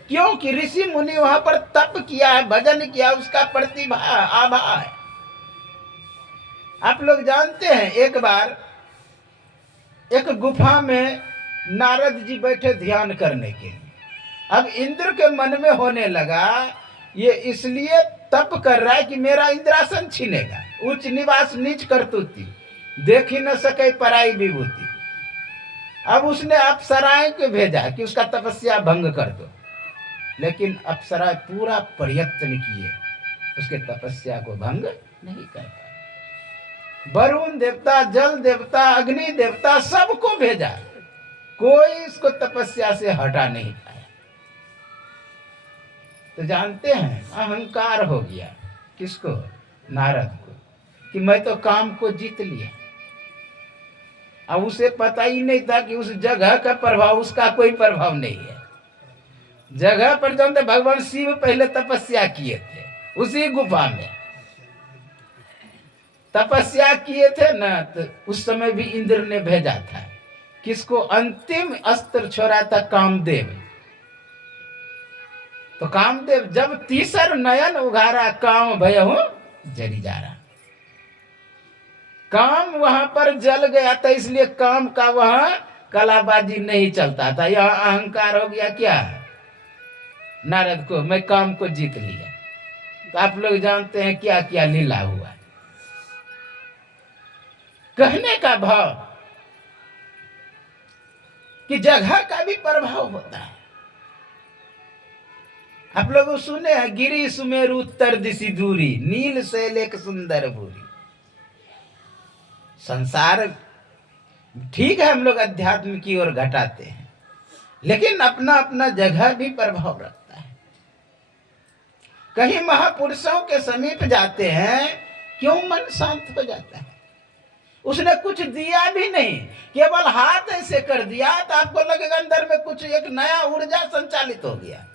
क्योंकि ऋषि मुनि वहां पर तप किया है, भजन किया, उसका प्रतिभा आभा है। आप लोग जानते हैं, एक बार एक गुफा में नारद जी बैठे ध्यान करने के लिए। अब इंद्र के मन में होने लगा ये इसलिए तप कर रहा है कि मेरा इंद्रासन छीनेगा। उच्च निवास नीच करतूती, देख ही न सके पराई विभूति। अब उसने अप्सराएं को भेजा कि उसका तपस्या भंग कर दो, लेकिन अप्सरा पूरा प्रयत्न किए, उसके तपस्या को भंग नहीं कर पाए। वरुण देवता, जल देवता, अग्नि देवता सबको भेजा, कोई इसको तपस्या से हटा नहीं पाया। तो जानते हैं अहंकार हो गया किसको? नारद को, कि मैं तो काम को जीत लिया। अब उसे पता ही नहीं था कि उस जगह का प्रभाव उसका कोई प्रभाव नहीं है। जगह पर जानते भगवान शिव पहले तपस्या किए थे, उसी गुफा में तपस्या किए थे ना, तो उस समय भी इंद्र ने भेजा था किसको? अंतिम अस्त्र छोड़ा था कामदेव। तो कामदेव जब तीसर नयन उघारा, काम भयहु जरी जा रहा। काम वहां पर जल गया था, इसलिए काम का वहां कलाबाजी नहीं चलता था। यहां अहंकार हो गया क्या नारद को, मैं काम को जीत लिया। तो आप लोग जानते हैं क्या क्या लीला हुआ। कहने का भाव कि जगह का भी प्रभाव होता है। आप लोग सुने हैं, गिरी सुमेरु उत्तर दिशि दूरी, नील शैल एक सुंदर भूरी। संसार ठीक है, हम लोग अध्यात्म की ओर घटाते हैं, लेकिन अपना अपना जगह भी प्रभाव रखता है। कहीं महापुरुषों के समीप जाते हैं, क्यों मन शांत हो जाता है। उसने कुछ दिया भी नहीं, केवल हाथ ऐसे कर दिया तो आपको लगेगा अंदर में कुछ एक नया ऊर्जा संचालित हो गया।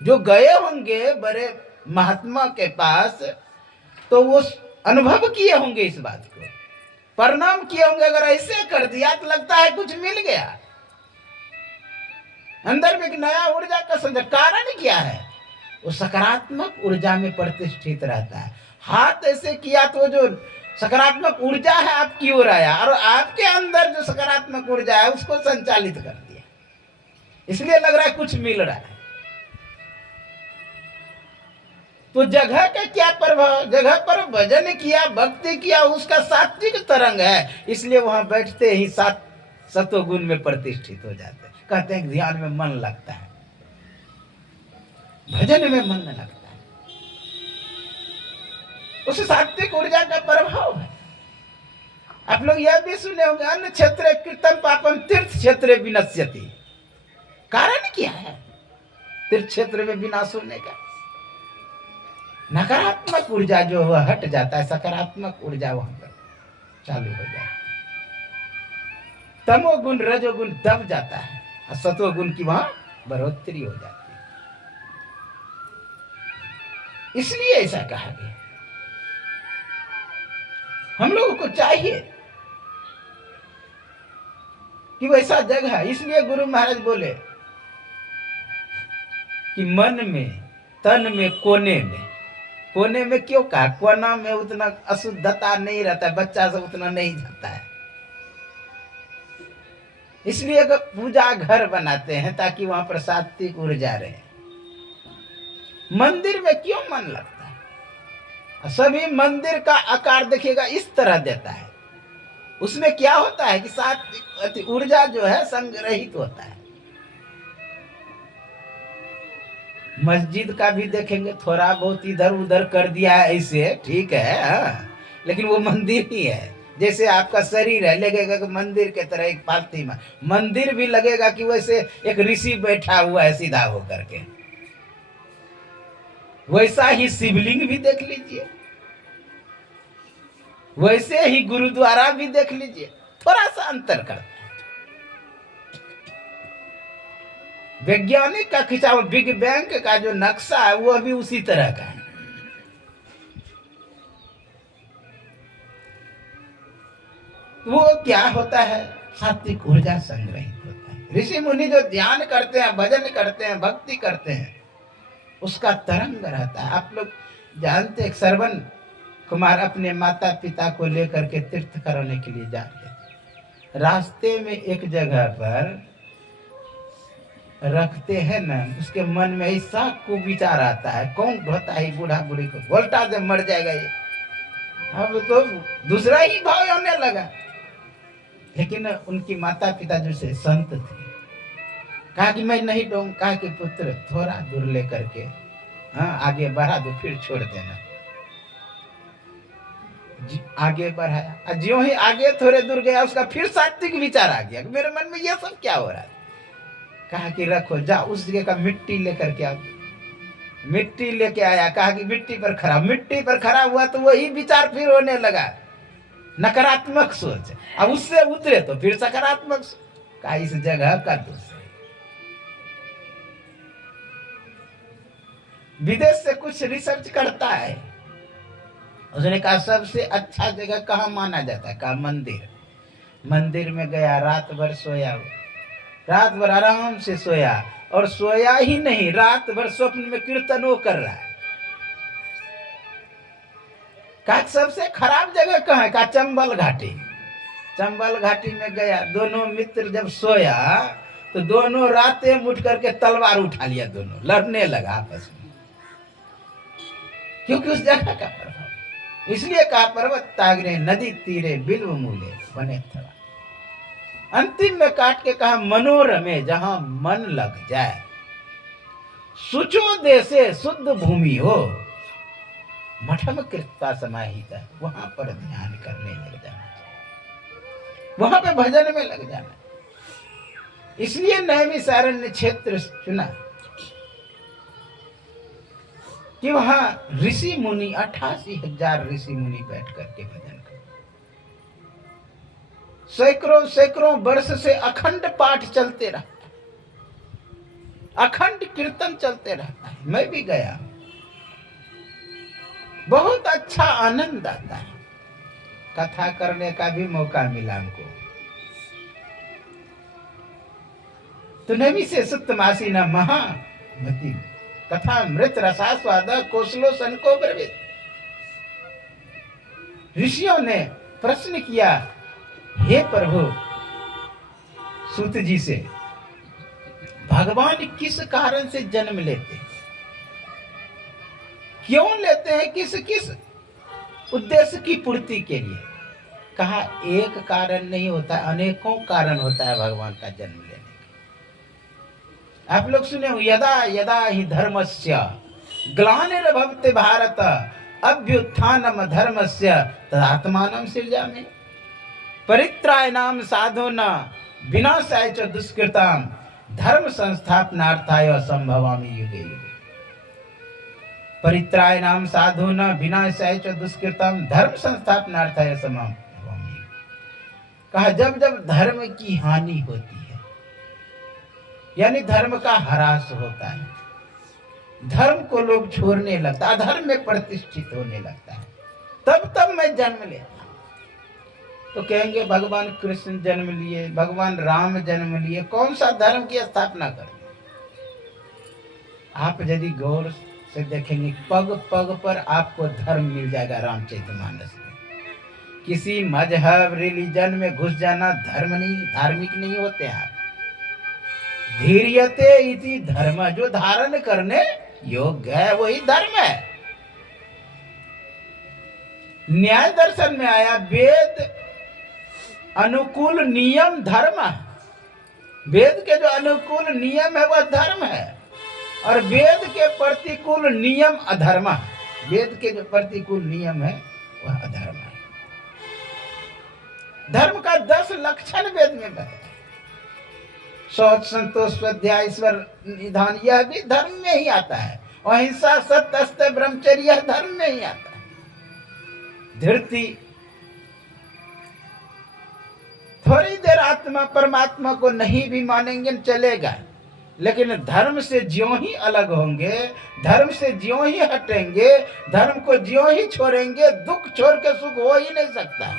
जो गए होंगे बड़े महात्मा के पास, तो वो अनुभव किए होंगे इस बात को, प्रणाम किए होंगे। अगर ऐसे कर दिया तो लगता है कुछ मिल गया, अंदर में एक नया ऊर्जा का संचार। कारण क्या है? वो सकारात्मक ऊर्जा में प्रतिष्ठित रहता है। हाथ ऐसे किया तो जो सकारात्मक ऊर्जा है आपकी ओर आया, और आपके अंदर जो सकारात्मक ऊर्जा है उसको संचालित कर दिया, इसलिए लग रहा है कुछ मिल रहा है। तो जगह का क्या प्रभाव? जगह पर भजन किया, भक्ति किया, उसका सात्विक तरंग है, इसलिए वहां बैठते ही सत्वगुण में प्रतिष्ठित हो जाते हैं। कहते हैं ध्यान में मन लगता है, भजन में मन लगता है, उस सात्विक ऊर्जा का प्रभाव है। आप लोग यह भी सुने होंगे, अन्य क्षेत्र कृतम पापम तीर्थ क्षेत्र विनश्यति। कारण क्या है तीर्थ क्षेत्र में विनाश होने का? नकारात्मक ऊर्जा जो है हट जाता है, सकारात्मक ऊर्जा वहां पर चालू हो जाता है। तमोगुण रजोगुण दब जाता है और सत्वगुण की वहां बढ़ोतरी हो जाती है। इसलिए ऐसा कहा गया। हम लोगों को चाहिए कि वैसा जगह, इसलिए गुरु महाराज बोले कि मन में, तन में, कोने में। कोने में क्यों कहा? कोना में उतना अशुद्धता नहीं रहता है, बच्चा सब उतना नहीं जाता है। इसलिए अगर पूजा घर बनाते हैं ताकि वहां पर सात्विक ऊर्जा रहे। मंदिर में क्यों मन लगता है? सभी मंदिर का आकार देखिएगा इस तरह देता है। उसमें क्या होता है कि सात्विक ऊर्जा जो है संग्रहित होता है। मस्जिद का भी देखेंगे थोड़ा बहुत इधर उधर कर दिया है ऐसे, ठीक है, हाँ, लेकिन वो मंदिर ही है। जैसे आपका शरीर है, लगेगा कि मंदिर के तरह एक पालती में, मंदिर भी लगेगा कि वैसे एक ऋषि बैठा हुआ है सीधा होकर के। वैसा ही शिवलिंग भी देख लीजिए, वैसे ही गुरुद्वारा भी देख लीजिए, थोड़ा सा अंतर करता है। वैज्ञानिक का खिंचा हुआ बिग बैंग का जो नक्शा है वो भी उसी तरह का है। वो क्या होता है? सात्विक ऊर्जा संग्रहित होता है। ऋषि मुनि जो ध्यान करते हैं, भजन करते हैं, भक्ति करते हैं, उसका तरंग रहता है। आप लोग जानते हैं श्रवण कुमार अपने माता पिता को लेकर के तीर्थ कराने के लिए जा रहे थे। रास्ते में एक जगह पर रखते हैं ना, उसके मन में ऐसा कुविचार आता है, कौन होता है बूढ़ा बूढ़ी को वोल्टा से मर जाएगा ये। अब तो दूसरा ही भाव होने लगा। लेकिन उनकी माता पिता जो से संत थे, कहा कि मैं नहीं दूंगा। कहा कि पुत्र थोड़ा दूर लेकर के हाँ आगे बढ़ा दो, फिर छोड़ देना। आगे बढ़ाया, ज्यों ही आगे थोड़े दूर गया उसका फिर सात्विक विचार आ गया। मेरे मन में ये सब क्या हो रहा है? कहा कि रखो, जा उस जगह का मिट्टी लेकर के आओ। मिट्टी लेके आया, कहा कि मिट्टी पर खड़ा हुआ तो वही विचार फिर होने लगा, नकारात्मक सोच। अब उससे उतरे तो फिर सकारात्मक सोच। कहा इस जगह का दोष है। विदेश से कुछ रिसर्च करता है, उसने कहा सबसे अच्छा जगह कहाँ माना जाता है? कहा मंदिर। मंदिर में गया, रात भर सोया, रात भर आराम से सोया, और सोया ही नहीं, रात भर स्वप्न में कीर्तन वो कर रहा है। कहा सबसे खराब जगह कहाँ है? कहा चंबल घाटी। चंबल घाटी में गया, दोनों मित्र जब सोया तो दोनों रातें उठ करके तलवार उठा लिया, दोनों लड़ने लगा आपस में, क्योंकि उस जगह का प्रभाव। इसलिए कहा पर्वत तागरे नदी तीरे बिल्व मूले बने थवा। अंतिम में काट के कहा मनोरमे जहां मन लग जाए, सुचो देशे शुद्ध भूमि हो, मठम कृत्वा समाहित, वहां पर ध्यान करने लग जाना, वहां पे भजन में लग जाना। इसलिए नैमिषारण्य क्षेत्र चुना कि वहां ऋषि मुनि 88,000 ऋषि मुनि बैठ करके भजन कर, सैकड़ों सैकड़ों वर्ष से अखंड पाठ चलते रहता है, अखंड कीर्तन चलते रहता है। मैं भी गया, बहुत अच्छा आनंद आता है। कथा करने का भी मौका मिला हमको। तो नवी से सुत्तमासी न महामति कथा मृत रसास्वाद कौशलो सनको ब्रवीत। ऋषियों ने प्रश्न किया, हे प्रभु सूत जी से, भगवान किस कारण से जन्म लेते, क्यों लेते हैं, किस किस उद्देश्य की पूर्ति के लिए? कहा एक कारण नहीं होता, अनेकों कारण होता है भगवान का जन्म लेने का। आप लोग सुने हो, यदा यदा ही धर्मस्य ग्लानिर्भवति भारत अभ्युत्थानम धर्मस्य तदात्मानं सृजामि, परित्राणाय साधूनां विनाशाय च दुष्कृतां धर्म संस्थापनार्थाय संभवामि युगे युगे। परित्राणाय साधूनां विनाशाय च दुष्कृतां धर्म संस्थापनार्थाय संभवामि। कहा जब जब धर्म की हानि होती है, यानी धर्म का ह्रास होता है, धर्म को लोग छोड़ने लगता है, अधर्म में प्रतिष्ठित होने लगता है, तब तब मैं जन्म लेता। तो कहेंगे भगवान कृष्ण जन्म लिए, भगवान राम जन्म लिए, कौन सा धर्म की स्थापना कर? आप यदि गौर से देखेंगे, पग पग पर आपको धर्म मिल जाएगा रामचरितमानस में। किसी मजहब रिलीजन में घुस जाना धर्म नहीं, धार्मिक नहीं होते आप। धीर्यते इति धर्म, जो धारण करने योग्य है वही धर्म है। न्याय दर्शन में आया वेद अनुकूल नियम धर्म, वेद के जो अनुकूल नियम है वह धर्म है, और वेद के प्रतिकूल नियम अधर्म। वेद के जो प्रतिकूल नियम है वह अधर्म है। धर्म का 10 लक्षण वेद में बताया। शौच संतोष स्वाध्याय ईश्वर निधान, यह भी धर्म में ही आता है। अहिंसा सत्य अस्त्य ब्रह्मचर्य, यह धर्म में ही आता है। धृति, थोड़ी देर आत्मा परमात्मा को नहीं भी मानेंगे चलेगा, लेकिन धर्म से ज्यों ही अलग होंगे, धर्म से ज्यों ही हटेंगे, धर्म को ज्यों ही छोड़ेंगे, दुख छोड़ के सुख हो ही नहीं सकता,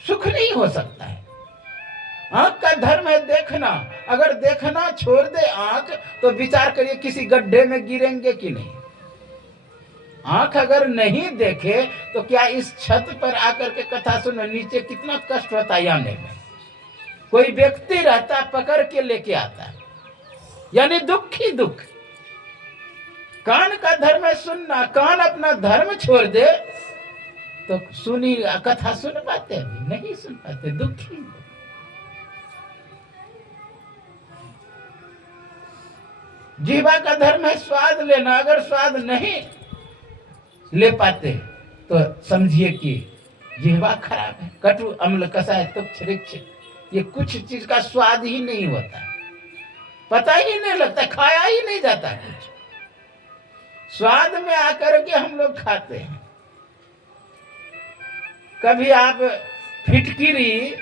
सुख नहीं हो सकता है। आंख का धर्म है देखना, अगर देखना छोड़ दे आंख तो विचार करिए किसी गड्ढे में गिरेंगे कि नहीं। आंख अगर नहीं देखे तो क्या इस छत पर आकर के कथा सुनो, नीचे कितना कष्ट होता है आने में। कोई व्यक्ति रहता पकड़ के लेके आता, यानी दुख ही दुख। कान का धर्म है सुनना, कान अपना धर्म छोड़ दे तो सुनी कथा सुन पाते हैं? नहीं सुन पाते, दुखी। जीवा का धर्म है स्वाद लेना, अगर स्वाद नहीं ले पाते तो समझिए कि जीवा खराब है। कटु अम्ल कसाय तुक्ष रिक्ष, ये कुछ चीज का स्वाद ही नहीं होता, पता ही नहीं लगता, खाया ही नहीं जाता कुछ। स्वाद में आकर के हम लोग खाते हैं। कभी आप फिटकिरी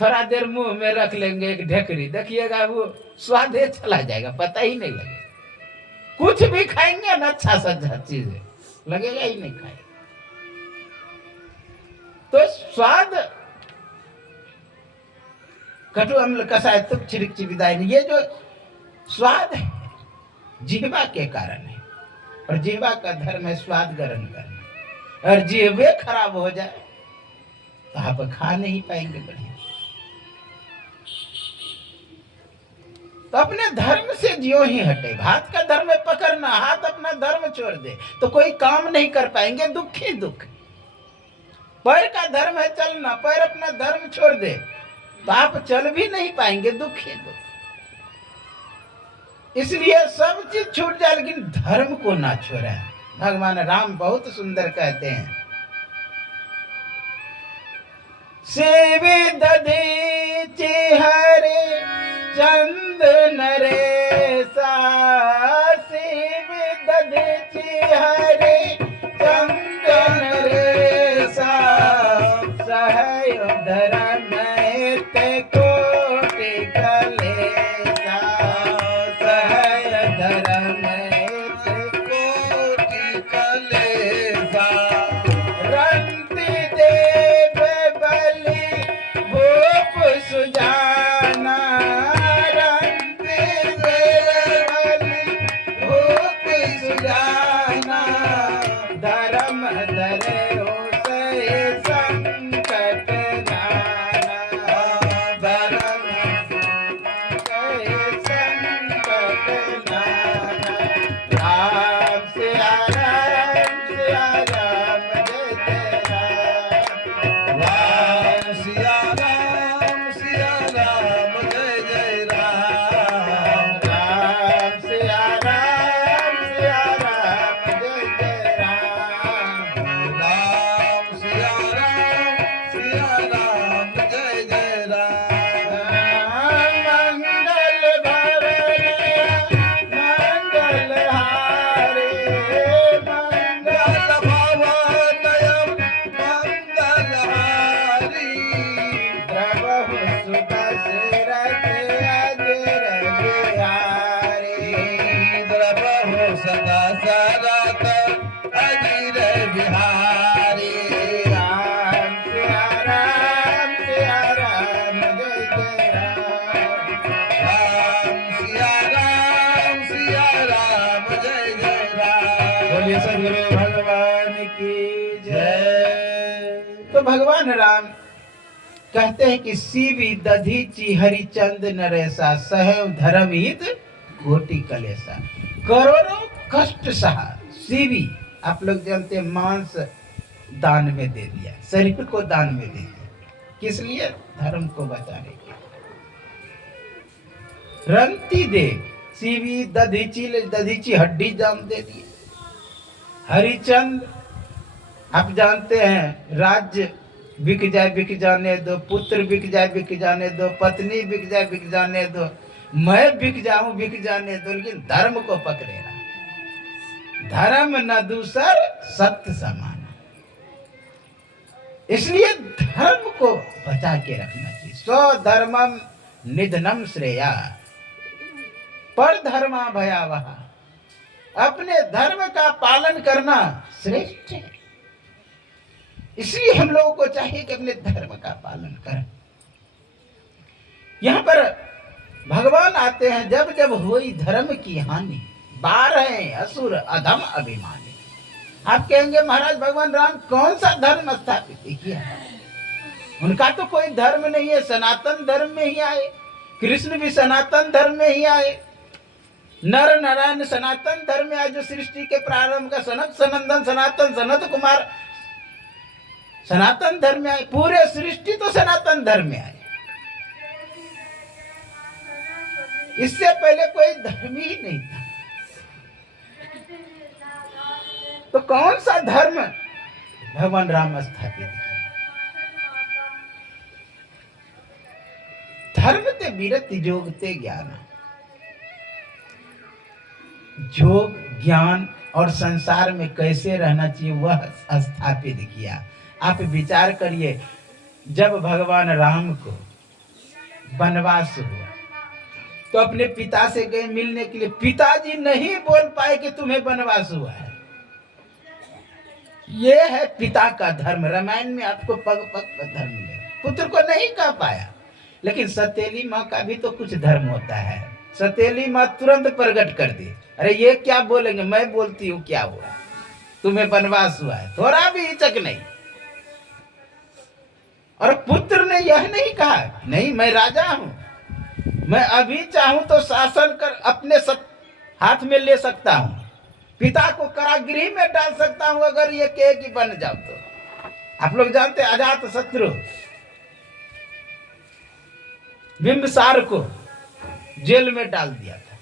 थोड़ा देर मुंह में रख लेंगे, एक ढेकरी, देखिएगा वो स्वाद चला जाएगा, पता ही नहीं लगेगा। कुछ भी खाएंगे ना अच्छा सा चीज लगेगा ही नहीं खाएगा। तो स्वाद कटु अम्ल कसाय तुक्ष रिक्ष विदायिनी, ये जो स्वाद है जिह्वा के कारण है, और जिह्वा का धर्म है स्वाद ग्रहण करना। और जिह्वे खराब हो जाए तो आप खा नहीं पाएंगे बढ़िया। तो अपने धर्म से ज्यों ही हटे, हाथ का धर्म है पकड़ना, हाथ अपना धर्म छोड़ दे तो कोई काम नहीं कर पाएंगे, दुख ही दुख। पैर का धर्म है चलना, पैर अपना धर्म छोड़ दे तो आप चल भी नहीं पाएंगे, दुख ही दुख। इसलिए सब चीज छूट जाए लेकिन धर्म को ना छोड़े। भगवान राम बहुत सुंदर कहते हैं, सेवे दधीचि हरे चंदन रेसा, सेवे दधीचि हरे चंदन रेसा, सहय धर्म ते कोटि कलेसा, सहय धर्म ते कोटि कलेसा, रंति देव बलि भो तो भगवान राम कहते हैं कि सीवी दधीची हरिचंद नरेसा सहव धर्म हित कोटि कलेसा। करोड़ों कष्ट सहा। सीवी आप लोग जानते हैं, मांस दान में दे दिया, शरीर को दान में दे दिया, किस लिए? धर्म को बचाने के लिए। रंती दे सीवी दधीची हड्डी जान दे दी। हरिचंद आप जानते हैं, राज्य बिक जाने दो, पुत्र बिक जाने दो, पत्नी बिक जाने दो, मैं बिक जाने दो, लेकिन धर्म को पकड़े रहा। धर्म न दूसर सत्य समान। इसलिए धर्म को बचा के रखना चाहिए। स्वधर्मम निधनम श्रेया पर धर्मा भयावहा। अपने धर्म का पालन करना श्रेष्ठ है। इसलिए हम लोगों को चाहिए कि अपने धर्म का पालन करें। यहाँ पर भगवान आते हैं, जब जब हुई धर्म की हानि, 12 असुर अधम अभिमानी। आप कहेंगे महाराज भगवान राम कौन सा धर्म स्थापित किया? उनका तो कोई धर्म नहीं है, सनातन धर्म में ही आए। कृष्ण भी सनातन धर्म में ही आए। नर नारायण सनातन धर्म में आए, जो सृष्टि के प्रारंभ का सनक सनंदन सनातन सनत कुमार सनातन धर्म में आए। पूरे सृष्टि तो सनातन धर्म में आए। इससे पहले कोई धर्म ही नहीं था। तो कौन सा धर्म भगवान राम स्थापित किया? धर्म ते विरति जोगते ज्ञान। योग ज्ञान और संसार में कैसे रहना चाहिए वह स्थापित किया। आप विचार करिए, जब भगवान राम को वनवास हुआ तो अपने पिता से गए मिलने के लिए। पिताजी नहीं बोल पाए कि तुम्हें वनवास हुआ है। ये है पिता का धर्म। रामायण में आपको पग पग पर धर्म मिलेगा। पुत्र को नहीं कह पाया, लेकिन सतेली माँ का भी तो कुछ धर्म होता है। सतेली माँ तुरंत प्रकट कर दी, अरे ये क्या बोलेंगे, मैं बोलती हूँ क्या हुआ, तुम्हें वनवास हुआ है, थोड़ा भी हिचक नहीं। और पुत्र ने यह नहीं कहा, नहीं मैं राजा हूं, मैं अभी चाहूं तो शासन कर अपने हाथ में ले सकता हूं, पिता को कारागृह में डाल सकता हूं अगर ये कहे कि बन जाओ तो। आप लोग जानते हैं अजात शत्रु बिंबिसार को जेल में डाल दिया था।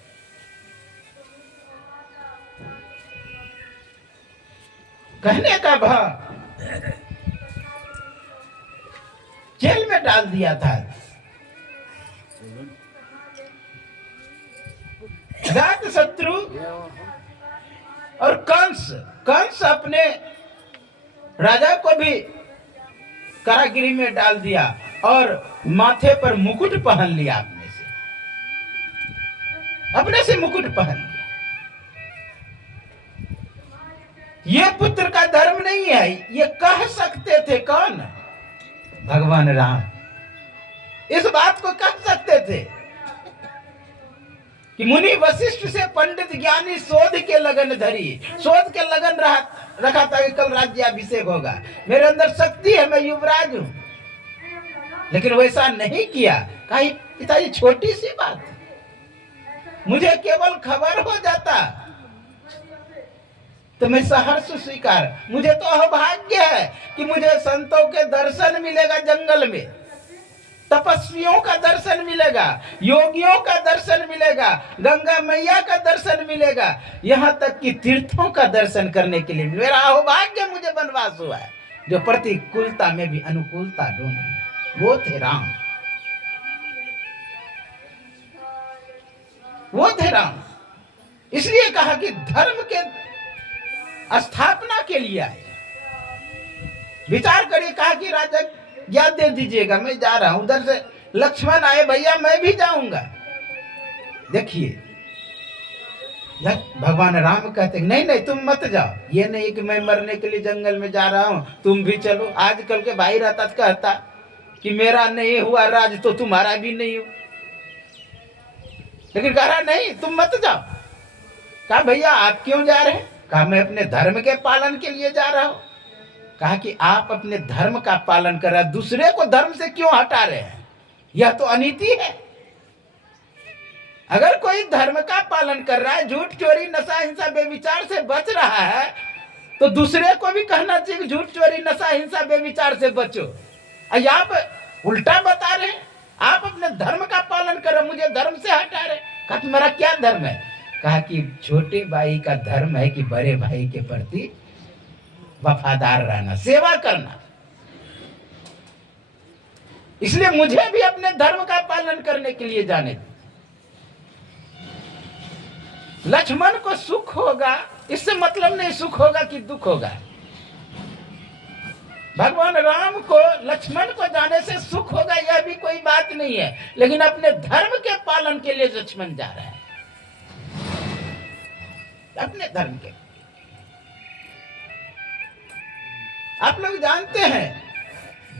कहने का भाव जेल में डाल दिया था। अजात शत्रु और कंस अपने राजा को भी कारागृह में डाल दिया और माथे पर मुकुट पहन लिया, अपने से मुकुट पहन लिया। ये पुत्र का धर्म नहीं है, ये कह सकते थे कौन? भगवान राम इस बात को कह सकते थे कि मुनि वशिष्ठ से पंडित ज्ञानी शोध के लगन धरी, शोध के लगन रखा था कि कल राज्याभिषेक होगा, मेरे अंदर शक्ति है, मैं युवराज हूं, लेकिन वैसा नहीं किया। कहा पिताजी छोटी सी बात, मुझे केवल खबर हो जाता तो मैं सहर्ष स्वीकार। मुझे तो अभाग्य है कि मुझे संतों के दर्शन मिलेगा, जंगल में तपस्वियों का दर्शन मिलेगा, योगियों का दर्शन मिलेगा, गंगा मैया का दर्शन मिलेगा, यहाँ तक कि तीर्थों का दर्शन करने के लिए मेरा अभाग्य मुझे वनवास हुआ है। जो प्रतिकूलता में भी अनुकूलता ढूंढ, वो थे राम, वो थे राम। इसलिए कहा कि धर्म के स्थापना के लिए आए। विचार करिए, कहा कि राजा क्या दे दीजिएगा, मैं जा रहा हूं। उधर से लक्ष्मण आए, भैया मैं भी जाऊंगा। देखिए भगवान राम कहते नहीं नहीं तुम मत जाओ, ये नहीं कि मैं मरने के लिए जंगल में जा रहा हूं, तुम भी चलो। आजकल के भाई रहता कहता कि मेरा नहीं हुआ राज तो तुम्हारा भी नहीं हो, लेकिन कह रहा नहीं तुम मत जाओ। कहा भैया आप क्यों जा रहे हैं? कहा मैं अपने धर्म के पालन के लिए जा रहा हूं। कहा कि आप अपने धर्म का पालन कर रहे हैं, दूसरे को धर्म से क्यों हटा रहे हैं? यह तो अनीति है। अगर कोई धर्म का पालन कर रहा है, झूठ चोरी नशा हिंसा बेविचार से बच रहा है, तो दूसरे को भी कहना चाहिए कि झूठ चोरी नशा हिंसा बेविचार से बचो। आप उल्टा बता रहे हैं, आप अपने धर्म का पालन कर रहे, मुझे धर्म से हटा रहे। कहा तुम्हारा क्या धर्म है? कहा कि छोटे भाई का धर्म है कि बड़े भाई के प्रति वफादार रहना, सेवा करना। इसलिए मुझे भी अपने धर्म का पालन करने के लिए जाने दो। लक्ष्मण को सुख होगा इससे मतलब नहीं, सुख होगा कि दुख होगा। भगवान राम को लक्ष्मण को जाने से सुख होगा यह भी कोई बात नहीं है, लेकिन अपने धर्म के पालन के लिए लक्ष्मण जा रहा है, अपने धर्म के। आप लोग जानते हैं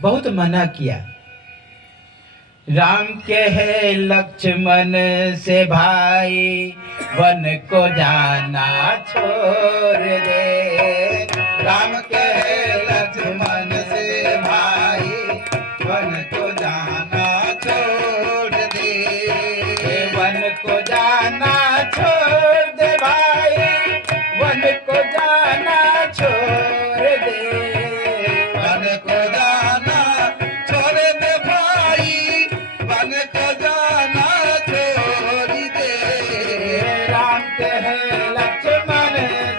बहुत मना किया, राम कहे लक्ष्मण से भाई वन को जाना छोड़ दे। राम कहे लक्ष्मण से भाई वन को जाना छोड़ दे। वन को जाना छोड़ दे भाई, वन को जाना छोड़ दे। वन को जाना छोड़ दे भाई, वन को जाना छोड़ दे। राम कहे लक्ष्मण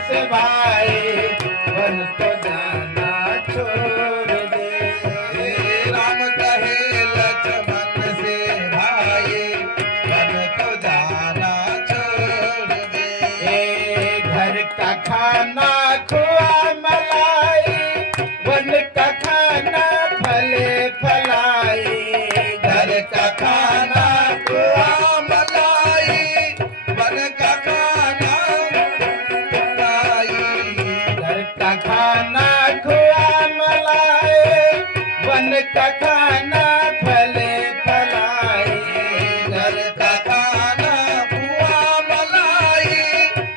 से भाई वन को जाना छोड़ दे। राम कहे लक्ष्मण से भाई वन को जाना छोड़ दे। घर का खाना खुआ मलाई, वन का खाना फले फलाई। घर का खाना खुआ मलाई, वन का खाना मलाई। घर का खाना खुआ मलाई, वन का खाना फले फलाई। घर का खाना खुआ मलाई,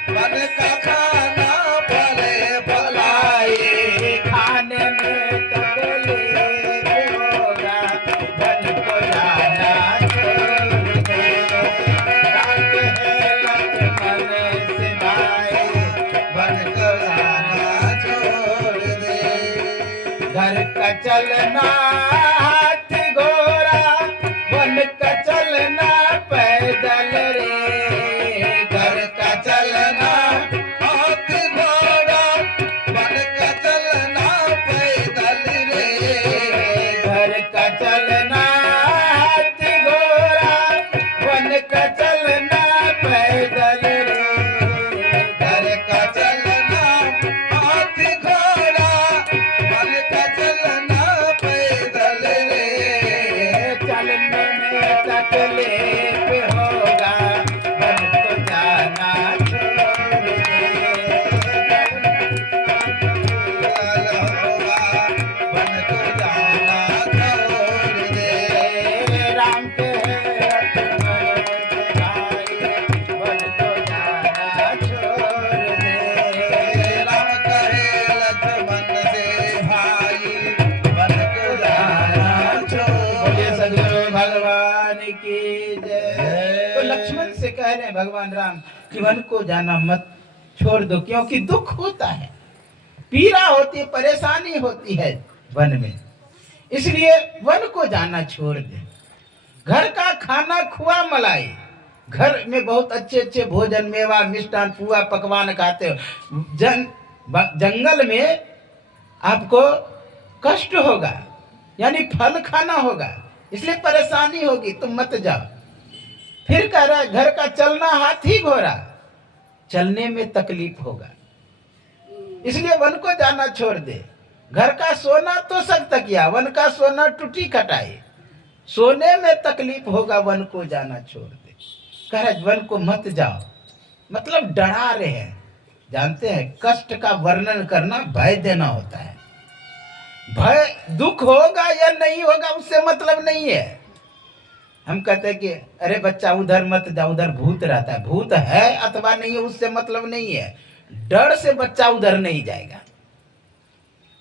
वन का खाना फले फलाई। खाने में तकलीफ होगा, वन को जाना छोड़ दे। राम है लक्ष्मण से भाई वन को जाना छोड़ दे। घर का चलना हाथी घोड़ा, वन का चलना पैदल रे। घर का चलना हाथी घोड़ा, वन का चलना पैदल रे। घर का चलना हाथी घोड़ा, वन का चलना पैदल रे। घर का चलना हाथी घोड़ा, वन का चलना पैदल रे। चलने में तकलीफ होगा, वन को जाना छोड़ वन को जाना छोड़ दे। दे। राम के लक्ष्मण से भाई वन को जाना छोड़ दे। राम कहे लक्ष्मण से भाई वन को जाना छोड़ बोलिए दे। सदगुरु भगवान की जय। तो लक्ष्मण से कह रहे हैं भगवान राम कि वन को जाना मत छोड़ दो, क्योंकि दुख होता है, पीड़ा होती है, परेशानी होती है वन में, इसलिए वन को जाना छोड़ दे। घर का खाना खुआ मलाई, घर में बहुत अच्छे अच्छे भोजन मेवा मिष्ठान पुआ पकवान खाते हो, जंगल में आपको कष्ट होगा, यानी फल खाना होगा, इसलिए परेशानी होगी, तुम मत जाओ। फिर कह रहा है घर का चलना हाथी घोड़ा, चलने में तकलीफ होगा, इसलिए वन को जाना छोड़ दे। घर का सोना तो सब तकिया, वन का सोना टूटी खटाई, सोने में तकलीफ होगा, वन को जाना छोड़ दे। कह रहे वन को मत जाओ, मतलब डरा रहे हैं। जानते हैं कष्ट का वर्णन करना भय देना होता है। भय दुख होगा या नहीं होगा उससे मतलब नहीं है। हम कहते हैं कि अरे बच्चा उधर मत जाओ, उधर भूत रहता है, भूत है अथवा नहीं है उससे मतलब नहीं है, डर से बच्चा उधर नहीं जाएगा।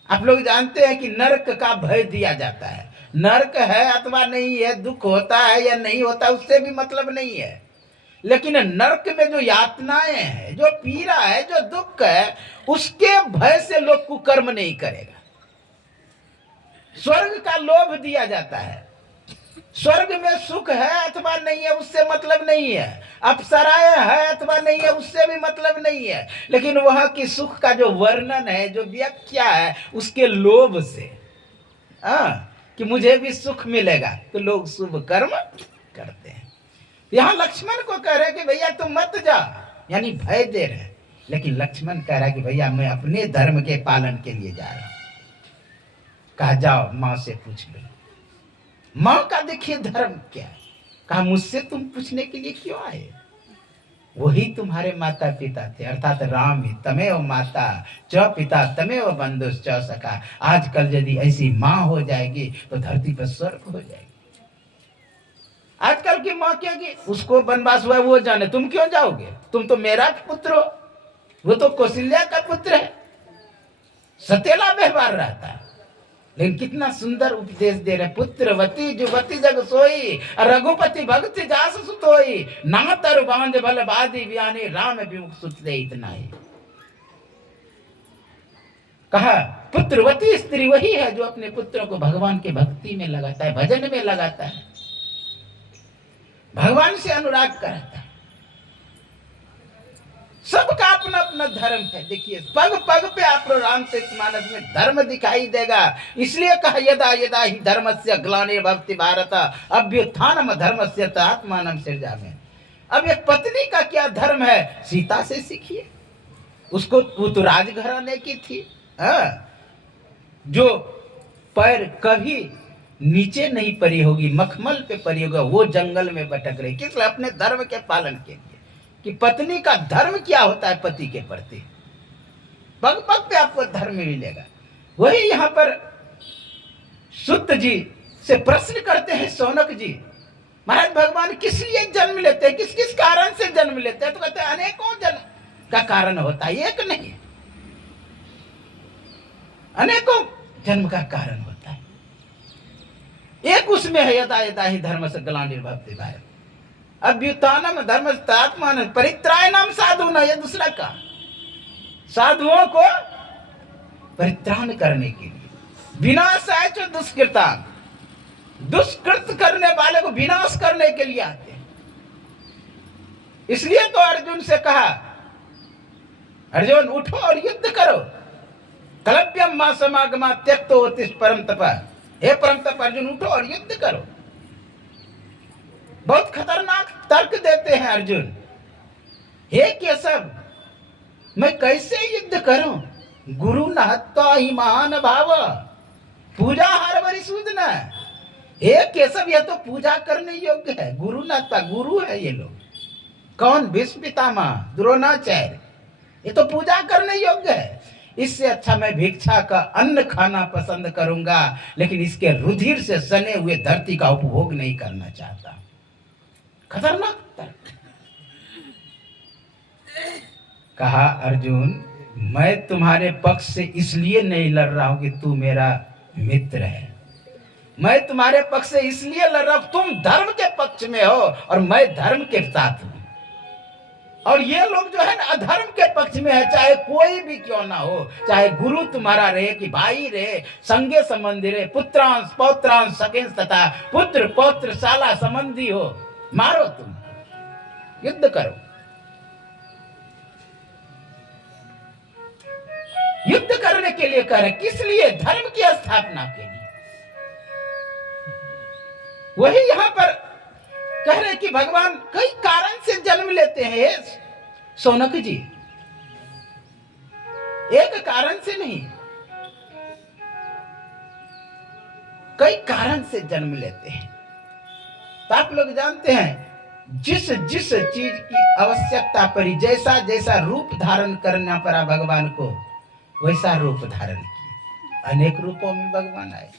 आप लोग जानते हैं कि नरक का भय दिया जाता है। नरक है अथवा नहीं है, दुख होता है या नहीं होता, उससे भी मतलब नहीं है। लेकिन नरक में जो यातनाएं हैं, जो पीड़ा है, जो दुख है, उसके भय से लोग कुकर्म नहीं करेगा। स्वर्ग का लोभ दिया जाता है। स्वर्ग में सुख है अथवा नहीं है, उससे मतलब नहीं है। अप्सराएं है अथवा नहीं है, उससे भी मतलब नहीं है। लेकिन वहां की सुख का जो वर्णन है, जो व्याख्या है, उसके लोभ से कि मुझे भी सुख मिलेगा, तो लोग शुभ कर्म करते हैं। यहां लक्ष्मण को कह रहे कि भैया तुम मत जा, यानी भय दे रहे। लेकिन लक्ष्मण कह रहा है कि भैया मैं अपने धर्म के पालन के लिए जा रहा हूं। कहा जाओ मां से पूछ लो। मां का देखिए धर्म क्या है। कहा मुझसे तुम पूछने के लिए क्यों आए? वही तुम्हारे माता पिता थे, अर्थात राम ही। तमेव माता च पिता तमेव बंधुश्च च सखा। आजकल यदि ऐसी मां हो जाएगी तो धरती पर स्वर्ग हो जाएगी। आजकल की मां क्या की उसको वनवास हुआ वो जाने, तुम क्यों जाओगे? तुम तो मेरा पुत्र हो, वो तो कौशल्या का पुत्र है। सतेला व्यवहार रहता है। लेकिन कितना सुंदर उपदेश दे रहे। पुत्रवती जुवती जग सोई, रघुपति भक्ति जास सुतोई, ना तर बांध भल बादी व्याने, राम विमुख सुत दे इतना ही। कहा पुत्रवती स्त्री वही है जो अपने पुत्रों को भगवान के भक्ति में लगाता है, भजन में लगाता है, भगवान से अनुराग कराता है। सबका अपना अपना धर्म है। देखिए पग पग पे आप रामचरितमानस में धर्म दिखाई देगा। इसलिए कहा यदा यदा ही धर्मस्य ग्लानिर्भवति भारत अभ्युत्थानम धर्मस्य तदात्मानं सृजामि। अब एक पत्नी का क्या धर्म है, सीता से सीखिए। उसको वो तो राजघराने की थी, जो पैर कभी नीचे नहीं पड़ी होगी, मखमल पे पड़ी होगा, वो जंगल में भटक रही। किस लिए? अपने धर्म के पालन के लिए। कि पत्नी का धर्म क्या होता है पति के प्रति, पग पग पे आपको धर्म मिलेगा। वही यहां पर सुत जी से प्रश्न करते हैं शौनक जी, महाराज भगवान किस लिए जन्म लेते हैं, किस किस कारण से जन्म लेते हैं? तो कहते हैं अनेकों जन्म का कारण होता है, एक नहीं, अनेकों जन्म का कारण होता है। एक उसमें है यदा यदा ही धर्म से ग्लानिर्भवति भारत अभ्युत्थानम धर्मस्यात्मान परित्राणम साधु न, ये दूसरा का साधुओं को परित्राण करने के लिए, विनाशाय च दुष्कृता, दुष्कृत करने वाले को विनाश करने के लिए आते हैं। इसलिए तो अर्जुन से कहा, अर्जुन उठो और युद्ध करो। कलव्यम मां समागमा त्यक्तो उत्तिष्ठ परम तप। हे परम तप अर्जुन उठो और युद्ध करो। बहुत खतरनाक तर्क देते हैं अर्जुन। हे केशव मैं कैसे युद्ध करूं? गुरु न हत्वा ही महान भाव, पूजा हर बरी सूदना। हे केशव यह तो पूजा करने योग्य है। गुरु न हत्वा, गुरु है ये लोग। कौन? भीष्म पितामह, द्रोणाचार्य, ये तो पूजा करने योग्य है। इससे अच्छा मैं भिक्षा का अन्न खाना पसंद करूंगा, लेकिन इसके रुधिर से सने हुए धरती का उपभोग नहीं करना चाहता। खतरनाक तर्क। कहा अर्जुन मैं तुम्हारे पक्ष से इसलिए नहीं लड़ रहा हूं कि तू मेरा मित्र है, मैं तुम्हारे पक्ष से इसलिए लड़ रहा हूं, तुम धर्म के पक्ष में हो और मैं धर्म के साथ हूं। और ये लोग जो है ना अधर्म के पक्ष में है, चाहे कोई भी क्यों ना हो, चाहे गुरु तुम्हारा रहे कि भाई रहे, संगे संबंधी रहे, पुत्रांश पौत्रांश सखेंश तथा पुत्र पौत्र साला संबंधी हो, मारो तुम, युद्ध करो। युद्ध करने के लिए कह रहे, किस लिए? धर्म की स्थापना के लिए। वही यहां पर कह रहे कि भगवान कई कारण से जन्म लेते हैं शौनक जी, एक कारण से नहीं, कई कारण से जन्म लेते हैं। तो आप लोग जानते हैं जिस जिस चीज की आवश्यकता पड़ी, जैसा जैसा रूप धारण करना पड़ा भगवान को, वैसा रूप धारण किए। अनेक रूपों में भगवान आए,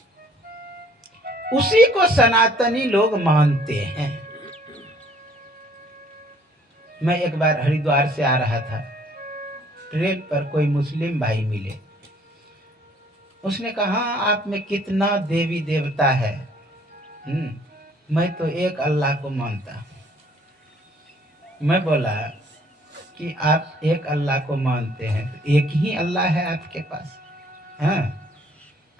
उसी को सनातनी लोग मानते हैं। मैं एक बार हरिद्वार से आ रहा था, ट्रेन पर कोई मुस्लिम भाई मिले। उसने कहा हाँ, आप में कितना देवी देवता है। मैं तो एक अल्लाह को मानता हूँ। मैं बोला कि आप एक अल्लाह को मानते हैं तो एक ही अल्लाह है आपके पास? हाँ।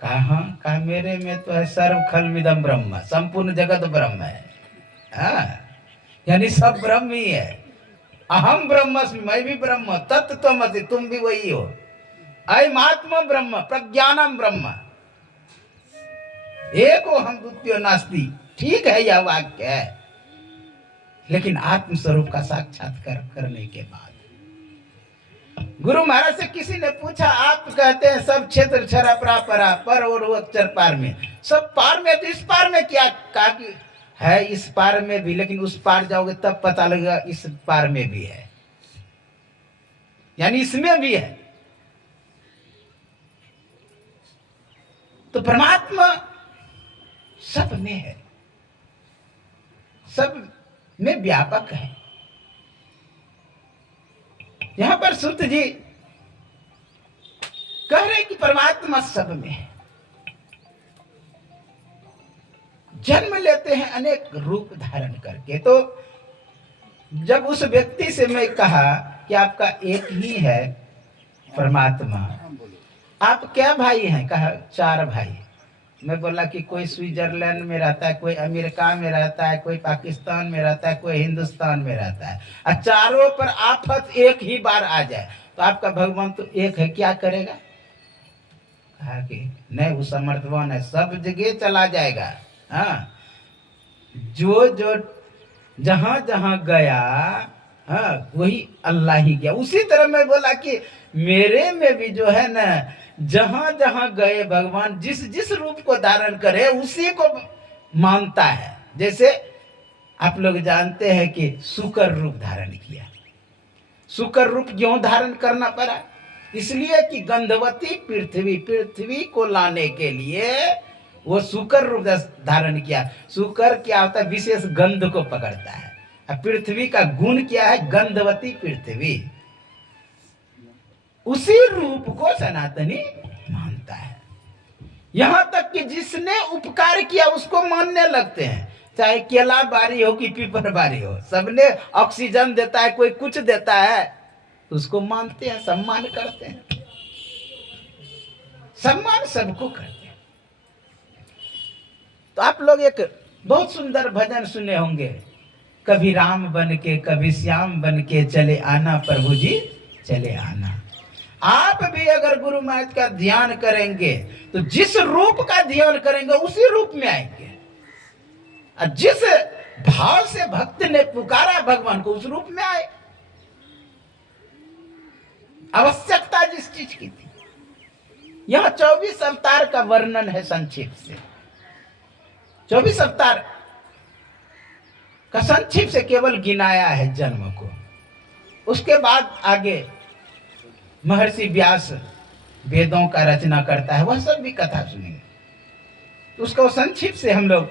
कहा मेरे में तो है सर्व खलमिदम ब्रह्म, संपूर्ण जगत ब्रह्म है। हाँ, यानी सब ब्रह्म ही है। अहम ब्रह्मस्मि, मैं भी ब्रह्म, तत्त्वमसि, तुम भी वही हो। अयमात्मा ब्रह्म, प्रज्ञानम ब्रह्म, एको हम द्वितीयो नास्ति। ठीक है, यह वाक्य है, लेकिन आत्म स्वरूप का साक्षात्कार करने के बाद गुरु महाराज से किसी ने पूछा, आप कहते हैं सब क्षेत्र क्षरा परा पर और अक्षर पार में, सब पार में, तो इस पार में क्या? कहा कि है इस पार में भी, लेकिन उस पार जाओगे तब पता लगेगा इस पार में भी है, यानी इसमें भी है। तो परमात्मा सब में है, सब में व्यापक है। यहां पर सूत जी कह रहे कि परमात्मा सब में है। जन्म लेते हैं अनेक रूप धारण करके। तो जब उस व्यक्ति से मैं कहा कि आपका एक ही है परमात्मा, आप क्या भाई हैं? कहा 4 भाई। मैं बोला कि कोई स्विट्जरलैंड में रहता है, कोई अमेरिका में रहता है, कोई पाकिस्तान में रहता है, कोई हिंदुस्तान में रहता है, और चारों पर आफत एक ही बार आ जाए तो आपका भगवान तो एक है, क्या करेगा? कहा कि नहीं, वो समर्थवान है, सब जगह चला जाएगा। हाँ, जो जो जहां जहां गया, हाँ, वही अल्लाह ही गया। उसी तरह मैं बोला कि मेरे में भी जो है ना, जहां जहां गए भगवान जिस जिस रूप को धारण करे उसी को मानता है। जैसे आप लोग जानते हैं कि शुक्र रूप धारण किया। शुक्र रूप क्यों धारण करना पड़ा? इसलिए कि गंधवती पृथ्वी को लाने के लिए वो शुक्र रूप धारण किया। शुक्र क्या होता है? विशेष गंध को पकड़ता है। अब पृथ्वी का गुण क्या है? गंधवती पृथ्वी। उसी रूप को सनातनी मानता है। यहां तक कि जिसने उपकार किया उसको मानने लगते हैं, चाहे केला बारी हो कि पीपर बारी हो, सबने ऑक्सीजन देता है, कोई कुछ देता है, तो उसको मानते हैं, सम्मान करते हैं। सम्मान सबको करते हैं। तो आप लोग एक बहुत सुंदर भजन सुने होंगे, कभी राम बन के कभी श्याम बन के चले आना प्रभु जी चले आना। आप भी अगर गुरु महाराज का ध्यान करेंगे तो जिस रूप का ध्यान करेंगे उसी रूप में आएंगे, और जिस भाव से भक्त ने पुकारा भगवान को उस रूप में आए। आवश्यकता जिस चीज की थी। यह 24 अवतार का वर्णन है संक्षिप्त से। 24 अवतार का संक्षिप्त से केवल गिनाया है जन्म को। उसके बाद आगे महर्षि व्यास वेदों का रचना करता है, वह सब भी कथा सुनेंगे। तो उसको संक्षिप्त से हम लोग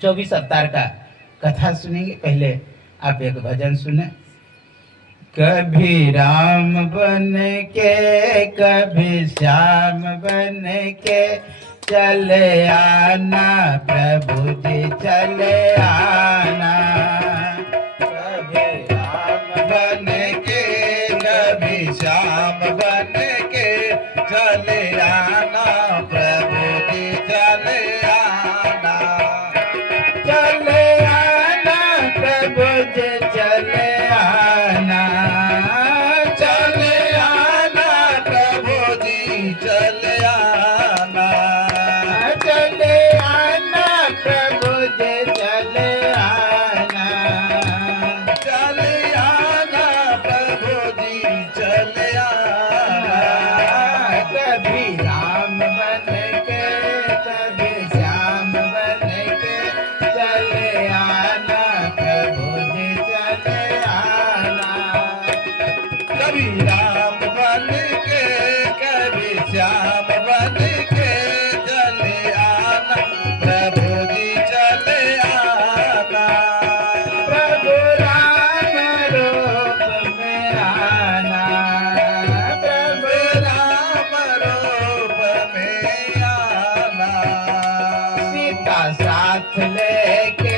24 अवतार का कथा सुनेंगे। पहले आप एक भजन सुने। कभी राम बन के कभी श्याम बन के चले आना प्रभु जी चले आना। कभी राम बन के कभी श्याम बन के चले आना प्रभु जी चले आना। चले आना प्रभु जी चले आना। चले आना प्रभु जी चले आना। चले आना प्रभु जी चले साथ लेके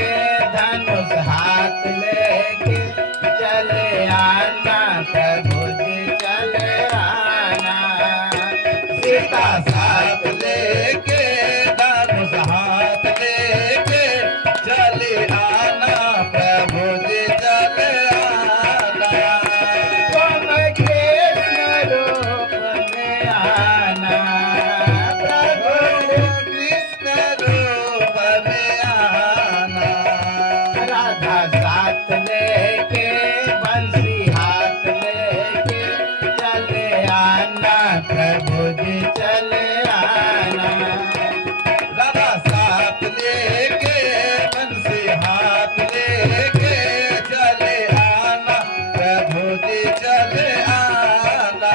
धनुष हाथ लेके चले आना प्रभु जी चले आना। सीता साथ लेके धनुष हाथ लेके चले आना प्रभु जी चले आना। तुम कृष्ण रूप में आना प्रभु कृष्ण रूप में आना। राधा साथ लेके बंसी हाथ लेके चले आना प्रभु जी चले आना। राधा साथ लेके बंसी हाथ लेके चले आना प्रभु जी चले आना।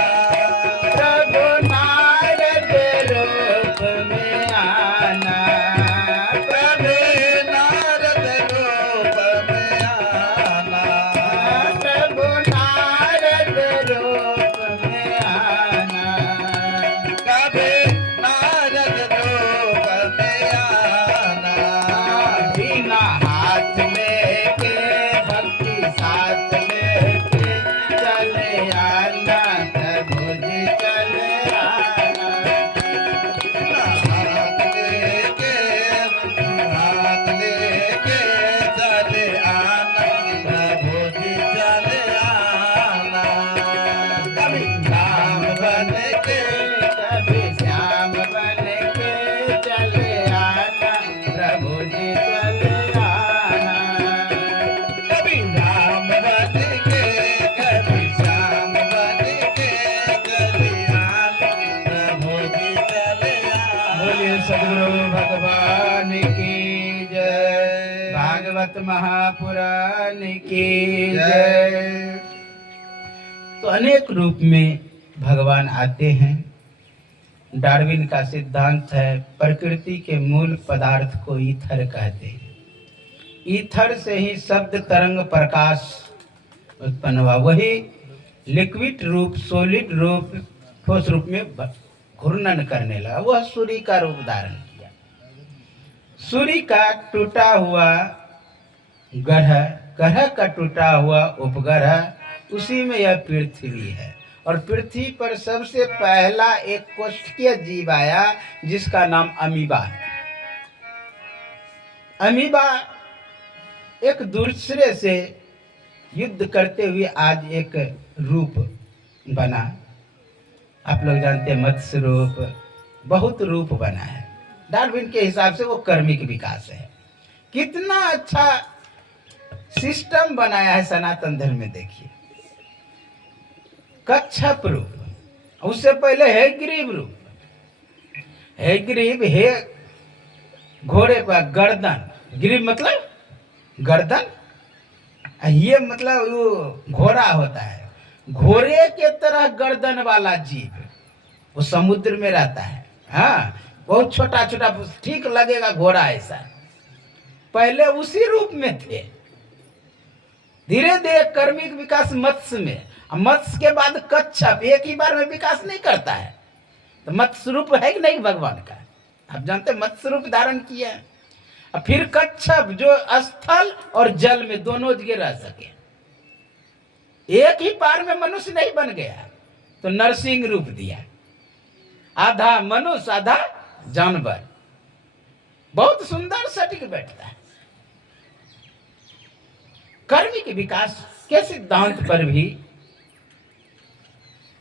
प्रभु नारद रूप में आना प्रभु नारद रूप में आना। प्रभु नारद रूप में आना। कभी नारद रूप में आना। बिना हाथ लेके भक्ति साथ लेके चले आना प्रभु जी चले आना। हाथ लेके हाथ लेके चले आना प्रभु जी चले आना। कभी राम बन के कभी श्याम बन के चले आना प्रभु जी चले आना। कभी राम बन के कभी श्याम बन के चले आना प्रभु जी चले आना। बोलिए सदगुरु भगवान की जय। भागवत महापुराण की जय। तो अनेक रूप में भगवान आते हैं। डार्विन का सिद्धांत है प्रकृति के मूल पदार्थ को ईथर कहते हैं। ईथर से ही शब्द तरंग प्रकाश उत्पन्न हुआ। वही लिक्विड रूप सॉलिड रूप ठोस रूप में घूर्णन करने लगा। वह सूर्य का रूप धारण किया। सूर्य का टूटा हुआ ग्रह, ग्रह का टूटा हुआ उपग्रह, उसी में यह पृथ्वी है। और पृथ्वी पर सबसे पहला एक कोष्ठकीय जीव आया जिसका नाम अमीबा है। अमीबा एक दूसरे से युद्ध करते हुए आज एक रूप बना। आप लोग जानते हैं मत्स्य रूप, बहुत रूप बना है। डार्विन के हिसाब से वो कर्मिक विकास है। कितना अच्छा सिस्टम बनाया है सनातन धर्म में। देखिए कच्छप रूप, उससे पहले है ग्रीव रूप। है ग्रीव है घोड़े का गर्दन, ग्रीव मतलब गर्दन, ये मतलब वो घोड़ा होता है। घोड़े के तरह गर्दन वाला जीव वो समुद्र में रहता है। हाँ, बहुत छोटा छोटा, ठीक लगेगा घोड़ा ऐसा। पहले उसी रूप में थे। धीरे धीरे कर्मिक विकास मत्स्य में, मत्स्य के बाद कच्छप, एक ही बार में विकास नहीं करता है। तो मत्स्य रूप है कि नहीं भगवान का? आप जानते हैं मत्स्य रूप धारण किया है। और फिर कच्छप जो स्थल और जल में दोनों जगह रह सके। एक ही बार में मनुष्य नहीं बन गया, तो नरसिंह रूप दिया। आधा मनुष्य आधा जानवर, बहुत सुंदर सटीक बैठता है। कर्मिक विकास के सिद्धांत पर भी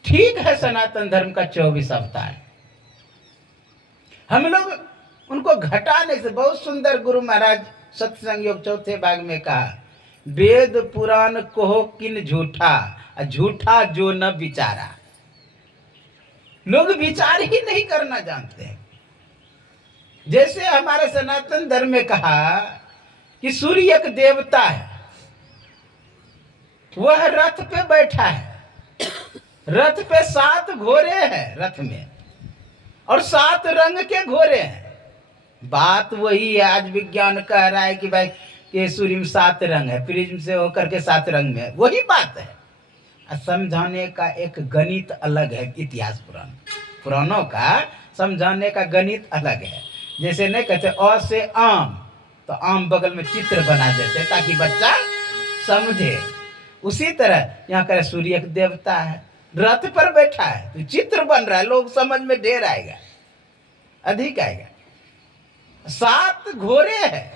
ठीक है। सनातन धर्म का 24 अवतार हम लोग उनको घटाने से, बहुत सुंदर गुरु महाराज सत्संग योग चौथे भाग में कहा, वेद पुराण कहो किन झूठा, झूठा जो न विचारा। लोग विचार ही नहीं करना जानते हैं। जैसे हमारे सनातन धर्म में कहा कि सूर्य एक देवता है, वह रथ पे बैठा है। रथ पे 7 घोड़े हैं रथ में, और 7 रंग के घोड़े हैं। बात वही है। आज विज्ञान कह रहा है कि भाई कि सूर्य में 7 रंग है, प्रिज्म से होकर के 7 रंग में है। वही बात है। समझाने का एक गणित अलग है। इतिहास पुराणों का समझाने का गणित अलग है। जैसे नहीं कहते अ से आम, तो आम बगल में चित्र बना देते ताकि बच्चा समझे। उसी तरह यहाँ करे सूर्य एक देवता है, रथ पर बैठा है तो चित्र बन रहा है, लोग समझ में ढेर आएगा, अधिक आएगा। 7 घोड़े हैं,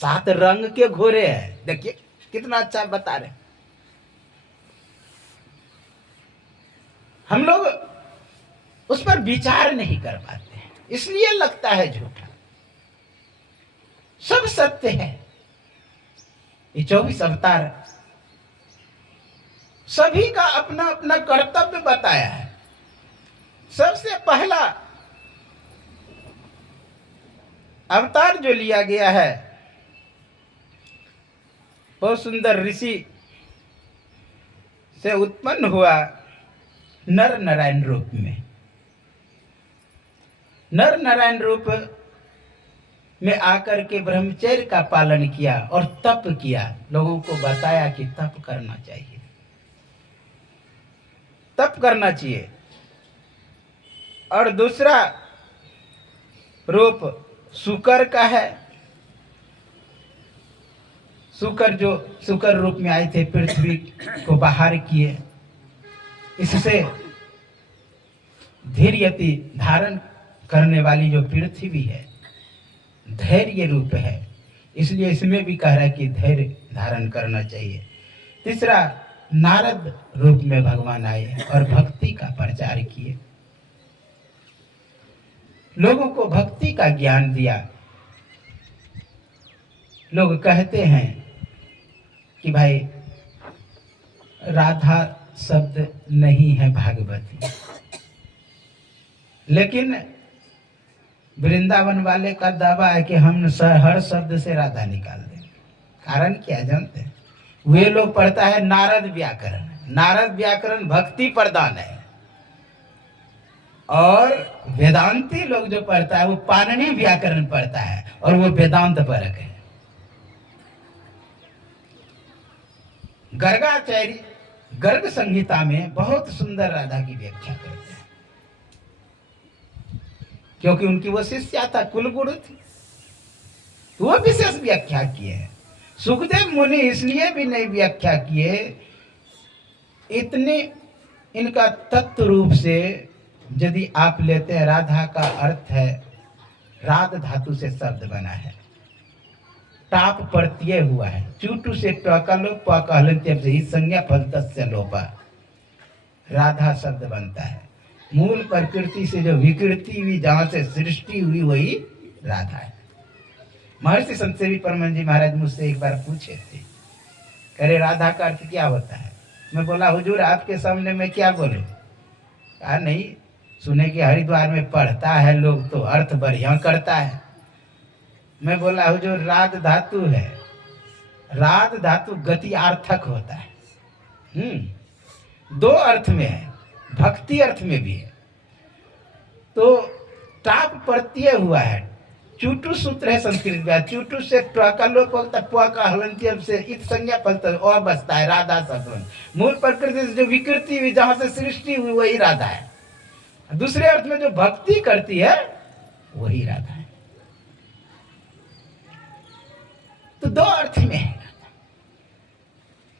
7 रंग के घोड़े हैं, देखिए कितना अच्छा बता रहे। हम लोग उस पर विचार नहीं कर पाते हैं, इसलिए लगता है झूठा। सब सत्य है। ये 24 अवतार सभी का अपना अपना कर्तव्य बताया है। सबसे पहला अवतार जो लिया गया है, बहुत सुंदर ऋषि से उत्पन्न हुआ नर नारायण रूप में। नर नारायण रूप में आकर के ब्रह्मचर्य का पालन किया और तप किया, लोगों को बताया कि तप करना चाहिए, तप करना चाहिए। और दूसरा रूप शुकर का है। शुकर रूप में आए थे, पृथ्वी को बाहर किए, इससे धैर्यति धारण करने वाली जो पृथ्वी है धैर्य रूप है, इसलिए इसमें भी कह रहा है कि धैर्य धारण करना चाहिए। तीसरा नारद रूप में भगवान आए और भक्ति का प्रचार किए, लोगों को भक्ति का ज्ञान दिया। लोग कहते हैं कि भाई राधा शब्द नहीं है भागवती, लेकिन वृंदावन वाले का दावा है कि हम हर शब्द से राधा निकाल देंगे। कारण क्या जानते हैं? वे लोग पढ़ता है नारद व्याकरण। नारद व्याकरण भक्ति प्रदान है, और वेदांती लोग जो पढ़ता है वो पाणिनि व्याकरण पढ़ता है, और वो वेदांत परक है। गर्गाचार्य गर्ग संहिता में बहुत सुंदर राधा की व्याख्या करते हैं, क्योंकि उनकी वो शिष्या था, कुलगुरु थी, वो विशेष व्याख्या किए हैं। सुखदेव मुनि इसलिए भी नहीं व्याख्या किए, इतने इनका तत्व रूप से यदि आप लेते हैं, राधा का अर्थ है, राध धातु से शब्द बना है, टाप प्रत्यय हुआ है, चूटू से टकलो पकहलंत्यम से ही संज्ञा फलतस्य लोपा, राधा शब्द बनता है। मूल प्रकृति से जो विकृति हुई, जहां से सृष्टि हुई, वही राधा है। महर्षि संतसेवी परमहंस जी महाराज मुझसे एक बार पूछे थे, अरे राधा का अर्थ क्या होता है? मैं बोला हुजूर आपके सामने मैं क्या बोलूं? कहा नहीं, सुने कि हरिद्वार में पढ़ता है लोग तो अर्थ बढ़िया करता है। मैं बोला हुजूर राध धातु है, राध धातु गति अर्थक होता है। 2 अर्थ में है, भक्ति अर्थ में भी है। तो टाप प्रत्यय हुआ है, चूटू सूत्र है संस्कृत में, चूटू से ट्वकालोप होता, का हलंत्यम से इत संज्ञा फलता और बचता है राधा शब्द। मूल प्रकृति से जो विकृति हुई, जहां से सृष्टि हुई, वही राधा है। दूसरे अर्थ में जो भक्ति करती है वही राधा है। तो 2 अर्थ में है राधा।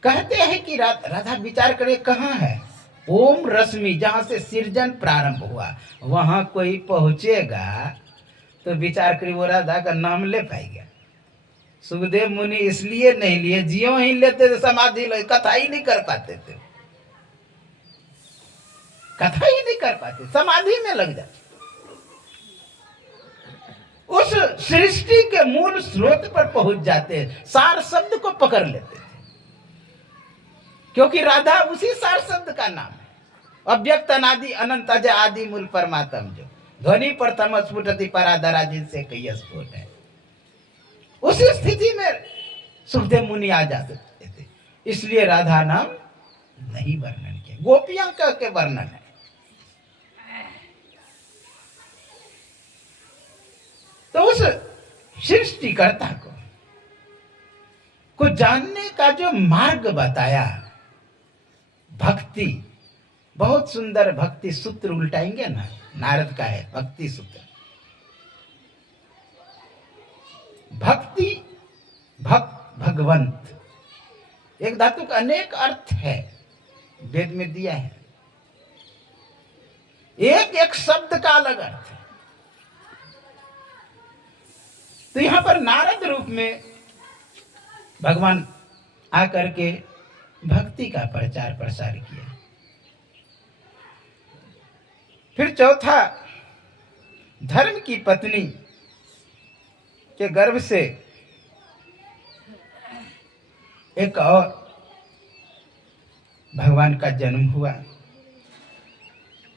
कहते हैं कि राधा विचार करे कहाँ है? ओम रश्मि, जहां से सृजन प्रारंभ हुआ, वहां कोई पहुंचेगा तो विचार करी वो राधा का नाम ले पाएगा। सुखदेव मुनि इसलिए नहीं लिए, जियो ही लेते थे समाधि ले, कथा ही नहीं कर पाते थे, कथा ही नहीं कर पाते, समाधि में लग जाते। उस सृष्टि के मूल स्रोत पर पहुंच जाते, सार शब्द को पकड़ लेते थे, क्योंकि राधा उसी सार शब्द का नाम है। अव्यक्त अनादि अनंत अजय आदि मूल परमात्म, जो ध्वनि प्रथम स्फुटति पराधरा जिनसे कई स्फुट है, उसी स्थिति में सुखदेव मुनि आ जा सकते थे। इसलिए राधा नाम नहीं वर्णन किया, गोपियां के वर्णन है। तो उस सृष्टिकर्ता को जानने का जो मार्ग बताया, भक्ति, बहुत सुंदर भक्ति सूत्र उल्टाएंगे ना, नारद का है भक्ति सूत्र। भक्ति, भक्त, भगवंत, एक धातु का अनेक अर्थ है, वेद में दिया है। एक एक शब्द का अलग अर्थ है। तो यहां पर नारद रूप में भगवान आकर के भक्ति का प्रचार प्रसार किया। फिर चौथा, धर्म की पत्नी के गर्भ से एक और भगवान का जन्म हुआ।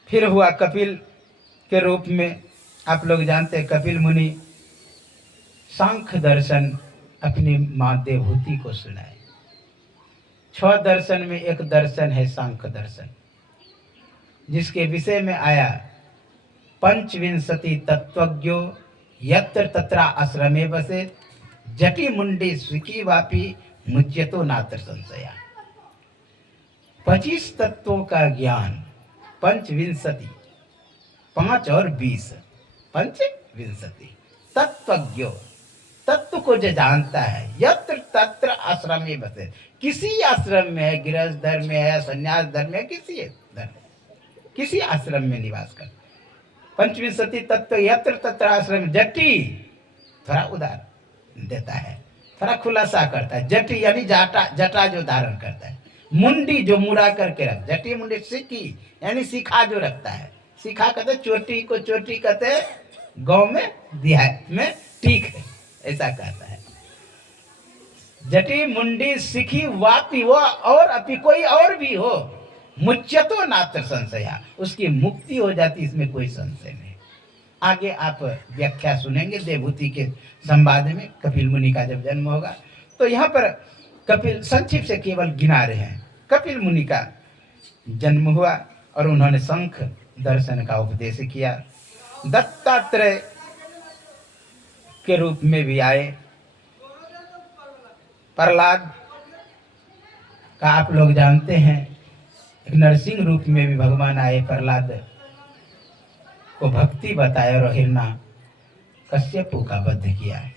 फिर हुआ कपिल के रूप में। आप लोग जानते हैं कपिल मुनि सांख्य दर्शन अपनी माँ देवहूति को सुनाए। 6 दर्शन में एक दर्शन है सांख्य दर्शन, जिसके विषय में आया पंचविंशति तत्वज्ञो यत्र तत्रा आश्रमे बसे जटी मुंडी सुखी वापी मुच्यतो नात्र संशया। 25 तत्वों का ज्ञान, पंचविंशति, 5 और 20, पंचविंशति तत्वज्ञो, तत्व को जो जानता है, यत्र तत्र आश्रमे बसे, किसी आश्रम में है, गृहस्थ धर्म में है, संन्यास धर्म में, किसी आश्रम में निवास कर। पंचविंशति तत्व यत्र तत्र आश्रम, जटी थोड़ा उदार देता है, थोड़ा खुलासा करता है। जटी यानी जटा जो धारण करता है, मुंडी जो मुड़ा करके रख, जटी मुंडी, सिक्की यानी सिखा जो रखता है। सिखा कहते चोटी को, चोटी कहते गांव में देहात में टीक है, ऐसा कहता है। जटी मुंडी सिखी वापी, वो और अपी कोई और भी हो, मुच्यतो नात्र संशया, उसकी मुक्ति हो जाती, इसमें कोई संशय नहीं। आगे आप व्याख्या सुनेंगे देवहूति के संवाद में, कपिल मुनि का जब जन्म होगा। तो यहाँ पर कपिल संक्षिप्त से केवल गिना रहे हैं। कपिल मुनि का जन्म हुआ और उन्होंने शंख दर्शन का उपदेश किया। दत्तात्रेय के रूप में भी आए। प्रहलाद का आप लोग जानते हैं, एक नरसिंह रूप में भी भगवान आए, प्रहलाद को भक्ति बताया और हिरणा कश्यपु का वध किया।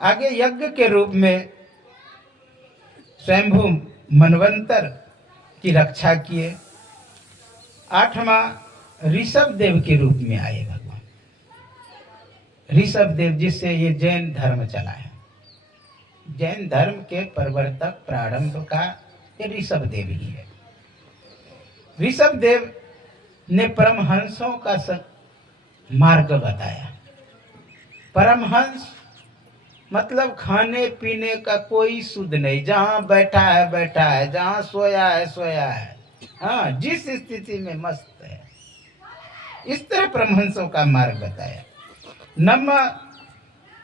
आगे यज्ञ के रूप में स्वयंभू मनवंतर की रक्षा किए। 8वां ऋषभ देव के रूप में आए भगवान। ऋषभ देव जिससे ये जैन धर्म चला है, जैन धर्म के प्रवर्तक प्रारंभ का ये ऋषभ देव ही है। ऋषभ देव ने परमहंसों का मार्ग बताया। परमहंस मतलब खाने पीने का कोई सुध नहीं, जहाँ बैठा है बैठा है, जहाँ सोया है सोया है, हाँ, जिस स्थिति में मस्त है, इस तरह परमहंसों का मार्ग बताया। नम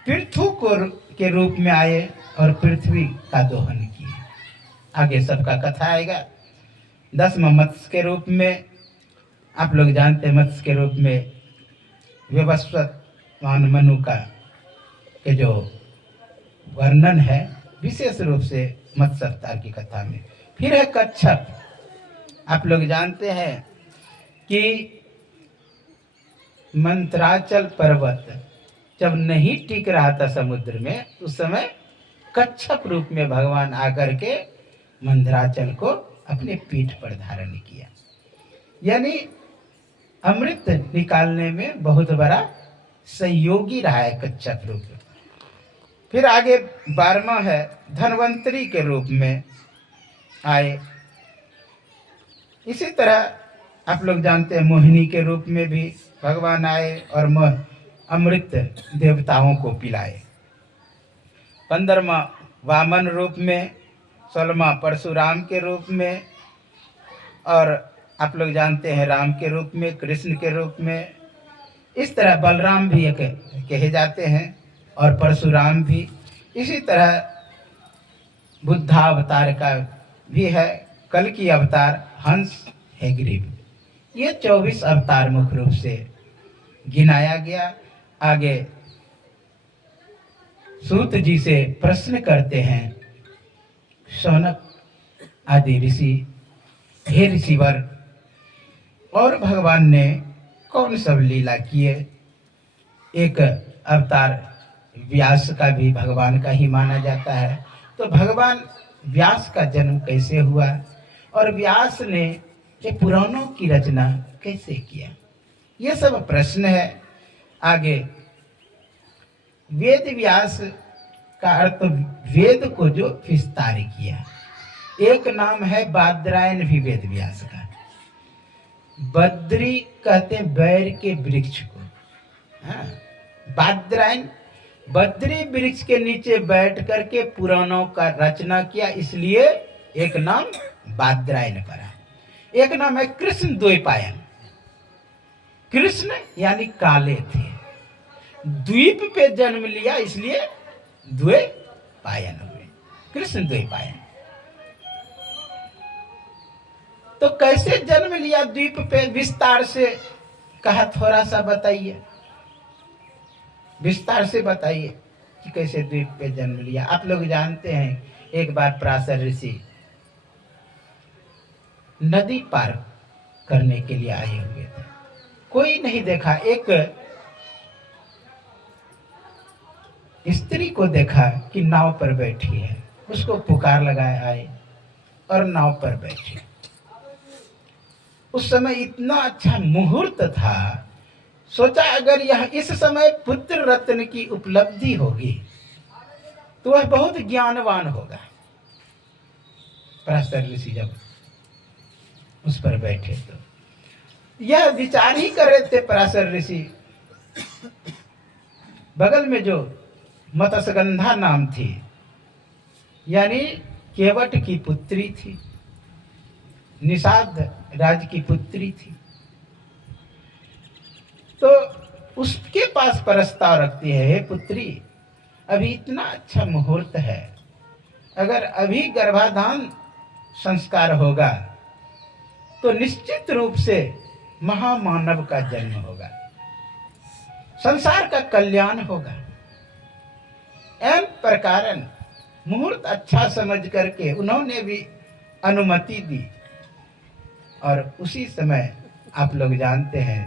पृथु के रूप में आए और पृथ्वी का दोहन किए। आगे सबका कथा आएगा। 10वां मत्स्य के रूप में, आप लोग जानते हैं मत्स्य के रूप में विवस्वत मनु का के जो वर्णन है विशेष रूप से मत्स्य अवतार की कथा में। फिर है कच्छप। आप लोग जानते हैं कि मंत्राचल पर्वत जब नहीं टिक रहा था समुद्र में, उस समय कच्छप रूप में भगवान आकर के मंदराचल को अपने पीठ पर धारण किया, यानी अमृत निकालने में बहुत बड़ा सहयोगी रहा है कच्छप रूप। फिर आगे 12वां है धनवंतरी के रूप में आए। इसी तरह आप लोग जानते हैं मोहिनी के रूप में भी भगवान आए और अमृत देवताओं को पिलाए। 15वां वामन रूप में, 16वां परशुराम के रूप में, और आप लोग जानते हैं राम के रूप में, कृष्ण के रूप में। इस तरह बलराम भी एक कहे जाते हैं और परशुराम भी। इसी तरह बुद्धावतार का भी है, कल की अवतार हंस है ग्रीव। ये 24 अवतार मुख्य रूप से गिनाया गया। आगे सूत जी से प्रश्न करते हैं शौनक आदि ऋषि, हे ऋषिवर, और भगवान ने कौन सब लीला किए। एक अवतार व्यास का भी भगवान का ही माना जाता है। तो भगवान व्यास का जन्म कैसे हुआ और व्यास ने ये पुराणों की रचना कैसे किया, ये सब प्रश्न है। आगे वेद व्यास का अर्थ वेद को जो विस्तार किया, एक नाम है बादरायण भी वेद व्यास का। बद्री कहते हैं बैर के वृक्ष को। हाँ, बादरायण बद्री वृक्ष के नीचे बैठ करके पुराणों का रचना किया, इसलिए एक नाम बादरायण पड़ा। एक नाम है कृष्ण द्वैपायन। कृष्ण यानी काले थे, द्वीप पे जन्म लिया, इसलिए द्वैपायन हुए, कृष्ण द्वैपायन। तो कैसे जन्म लिया द्वीप पे, विस्तार से कहा, थोड़ा सा बताइए, विस्तार से बताइए कि कैसे द्वीप पे जन्म लिया। आप लोग जानते हैं, एक बार पराशर ऋषि नदी पार करने के लिए आए हुए थे, कोई नहीं देखा। एक स्त्री को देखा कि नाव पर बैठी है, उसको पुकार लगाए आए और नाव पर बैठे। उस समय इतना अच्छा मुहूर्त था, सोचा अगर यह इस समय पुत्र रत्न की उपलब्धि होगी तो वह बहुत ज्ञानवान होगा। पराशर ऋषि जब उस पर बैठे तो यह विचार ही कर रहे थे पराशर ऋषि। बगल में जो मत्स्यगंधा नाम थी, यानी केवट की पुत्री थी, निषाद राज की पुत्री थी, तो उसके पास प्रस्ताव रखती है, हे पुत्री, अभी इतना अच्छा मुहूर्त है, अगर अभी गर्भाधान संस्कार होगा तो निश्चित रूप से महामानव का जन्म होगा, संसार का कल्याण होगा। एन प्रकारन मुहूर्त अच्छा समझ करके उन्होंने भी अनुमति दी। और उसी समय आप लोग जानते हैं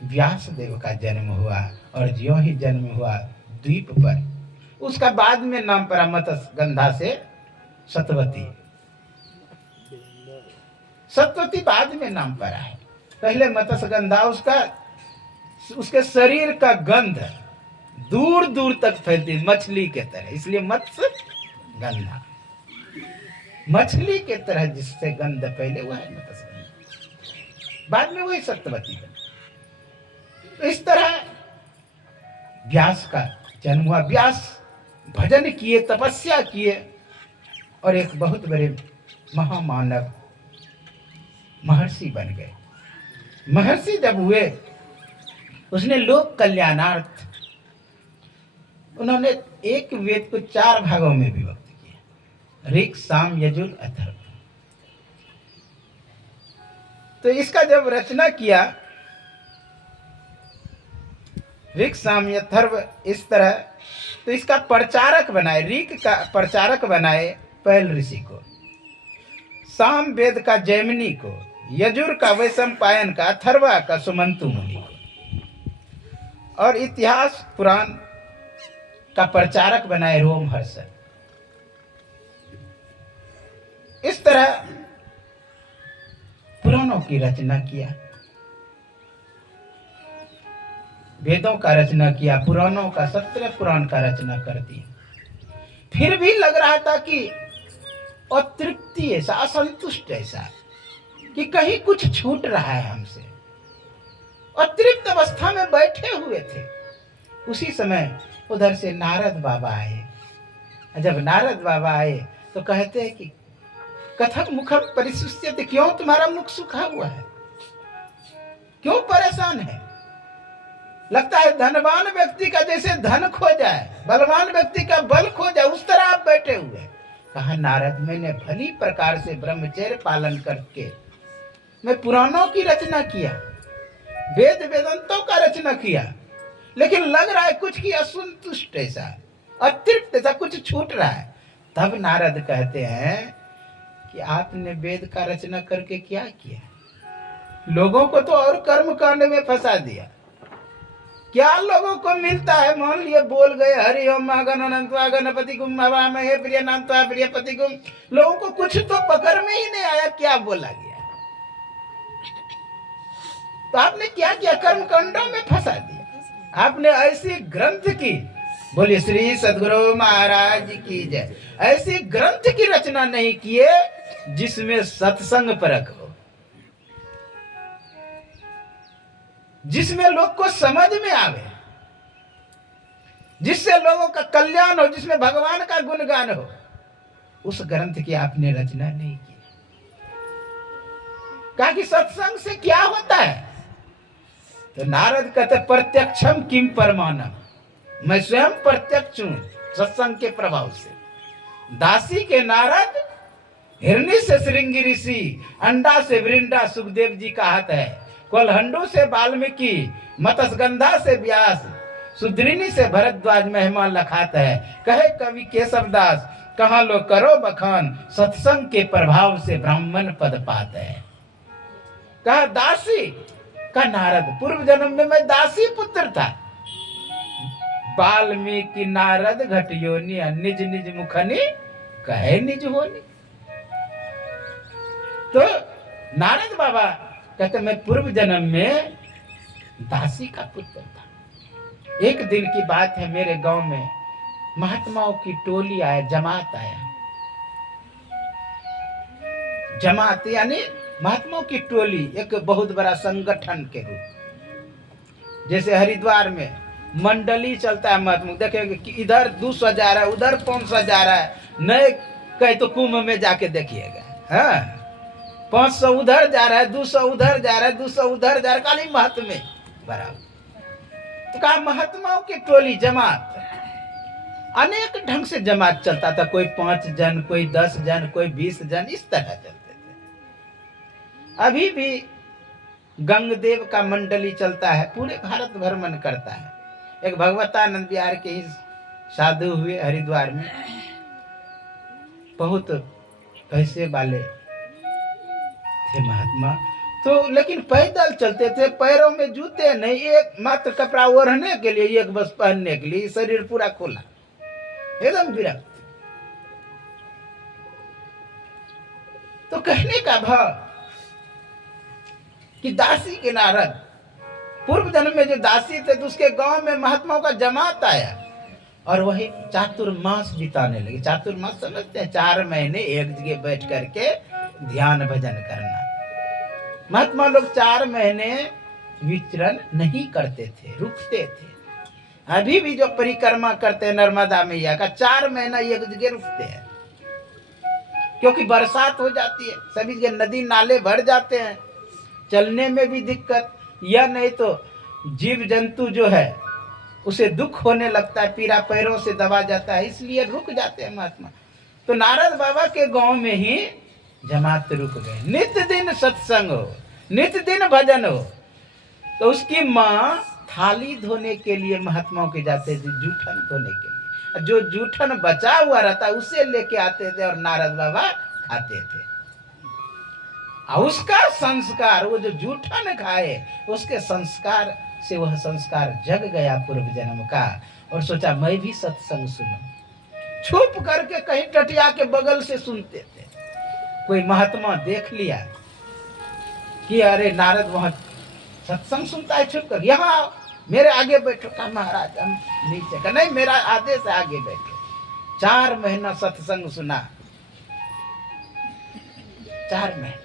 व्यास देव का जन्म हुआ, और ज्यों ही जन्म हुआ द्वीप पर, उसका बाद में नाम पड़ा मत्स्यगंधा से सतवती। सतवती बाद में नाम पड़ा है, पहले मत्स्यगंधा, उसके शरीर का गंध दूर दूर तक फैलती, मछली के तरह, इसलिए मत्स्यगंधा, मछली के तरह जिससे गंध पहले वह है मत्स्यगंधा, बाद में वही सत्यवती बनी। तो इस तरह व्यास का जन्म हुआ। व्यास भजन किए, तपस्या किए और एक बहुत बड़े महामानव महर्षि बन गए। महर्षि जब हुए, उसने लोक कल्याणार्थ उन्होंने एक वेद को 4 भागों में विभक्त किया, ऋक्, साम, यजुर, अथर्व। तो इसका जब रचना किया, ऋक्, साम, अथर्व, इस तरह, तो इसका प्रचारक बनाए, ऋक् का प्रचारक बनाए पहल ऋषि को, साम वेद का जैमिनी को, यजुर का वैशंपायन का, अथर्वा का सुमंतु मुनि को, और इतिहास पुराण का प्रचारक बनाए रोमहर्षण। इस तरह पुराणों की रचना किया, वेदों का रचना किया, पुराणों का 17 पुराण का रचना कर दी। फिर भी लग रहा था कि अतृप्ति ऐसा, असंतुष्ट ऐसा, कि कहीं कुछ छूट रहा है हमसे। अतृप्त अवस्था में बैठे हुए थे। उसी समय उधर से नारद बाबा आए। जब नारद बाबा आए तो कहते हैं कि कथक मुखम परिसुष्यते, क्यों तुम्हारा मुख सूखा हुआ है, क्यों परेशान है? लगता है धनवान व्यक्ति का जैसे धन खो जाए, बलवान व्यक्ति का बल खो जाए, उस तरह आप बैठे हुए। कहा, नारद, मैंने भली प्रकार से ब्रह्मचर्य पालन करके मैं पुराणों की रचना किया, वेद वेदांतों का रचना किया, लेकिन लग रहा है कुछ की असंतुष्ट ऐसा, अतृप्त ऐसा, कुछ छूट रहा है। तब नारद कहते हैं कि आपने वेद का रचना करके क्या किया? लोगों को तो और कर्म कांड में फंसा दिया। क्या लोगों को मिलता है? मान लिए बोल गए हरि ओम गण अनंतवा गणपति गुम हवामहे प्रिय अनंतवा प्रियपति गुम, लोगों को कुछ तो पकड़ में ही नहीं आया क्या बोला गया। तो आपने क्या किया? कर्मकांडों में फंसा दिया। आपने ऐसी ग्रंथ की, बोलिए श्री सद्गुरु महाराज की जय, ऐसी ग्रंथ की रचना नहीं किए जिसमें सत्संग परक हो, जिसमें लोग को समझ में आवे, जिससे लोगों का कल्याण हो, जिसमें भगवान का गुणगान हो। उस ग्रंथ की आपने रचना नहीं की। कहा कि सत्संग से क्या होता है? तो नारद कहते प्रत्यक्षम किम परमानम, मैं स्वयं प्रत्यक्ष हूं सत्संग के प्रभाव से। दासी के नारद, हिरणी से श्रृंगी ऋषि, अंडा से वृंदा सुखदेव जी का हाथ है, कोलहंडू से वाल्मीकि, मत्स्यगंधा से व्यास, सुद्रिनी से भरद्वाज महिमा लखात है। कहे कवि केशवदास, कहाँ लो करो बखान, सत्संग के प्रभाव से ब्राह्मण पद पात है। कहा दासी का नारद, पूर्व जन्म में मैं दासी पुत्र था। वाल्मीकि नारद घटियोनी, निज निज मुखनी कहे निज होनी। तो नारद बाबा कहते मैं पूर्व जन्म में दासी का पुत्र था। एक दिन की बात है, मेरे गांव में महात्माओं की टोली आया, जमात आया। जमात यानी महात्माओं की टोली, एक बहुत बड़ा संगठन के रूप। जैसे हरिद्वार में मंडली चलता है महात्मा, देखेंगे कि इधर 200 जा रहा है, उधर 500 जा रहा है, नए कहीं तो कुंभ में जाके देखिएगा, हाँ 500 उधर जा रहा है, 200 उधर जा रहा है, 200 उधर जा रहा है, खाली महात्मा बराबर। तो कहा महात्माओं की टोली जमात, अनेक ढंग से जमात चलता था, कोई 5 जन, कोई 10 जन, कोई 20 जन, इस तरह चलते थे। अभी भी गंगदेव का मंडली चलता है, पूरे भारत भ्रमण करता है। एक भगवतानंद बिहार के ही साधु हुए हरिद्वार में, बहुत पैसे वाले थे महात्मा, तो लेकिन पैदल चलते थे, पैरों में जूते नहीं, एक मात्र कपड़ा ओढ़ने के लिए, एक बस पहनने के लिए, शरीर पूरा खोला, एकदम विरक्त। तो कहने का भाव कि दासी के नारद, पूर्व जन्म में जो दासी थे तो उसके गांव में महात्माओं का जमात आया और वही चातुर्मास बिताने लगे। चातुर्मास समझते हैं? 4 महीने एक जगह बैठ करके ध्यान भजन करना। महात्मा लोग 4 महीने विचरण नहीं करते थे, रुकते थे। अभी भी जो परिक्रमा करते हैं नर्मदा मैया का, 4 महीना एक जगह रुकते हैं, क्योंकि बरसात हो जाती है, सभी जगह नदी नाले भर जाते हैं, चलने में भी दिक्कत, या नहीं तो जीव जंतु जो है उसे दुख होने लगता है, पीड़ा पैरों से दबा जाता है, इसलिए रुक जाते हैं महात्मा। तो नारद बाबा के गांव में ही जमात रुक गए। नित्य दिन सत्संग हो, नित्य दिन भजन हो। तो उसकी माँ थाली धोने के लिए महात्माओं के जाते थे, जूठन धोने के लिए। जो जूठन बचा हुआ रहता उसे लेके आते थे और नारद बाबा खाते थे। और उसका संस्कार, वो जो जूठन खाए उसके संस्कार से वह संस्कार जग गया पूर्व जन्म का, और सोचा मैं भी सत्संग सुनूं। छुप करके कहीं टटिया के बगल से सुनते थे। कोई महात्मा देख लिया कि अरे नारद वहां सत्संग सुनता है, छुप कर यहाँ आओ, मेरे आगे बैठो। कहा महाराज हम नीचे, का नहीं मेरा आदेश है, आगे बैठो। 4 महीना सत्संग सुना, 4 महीना।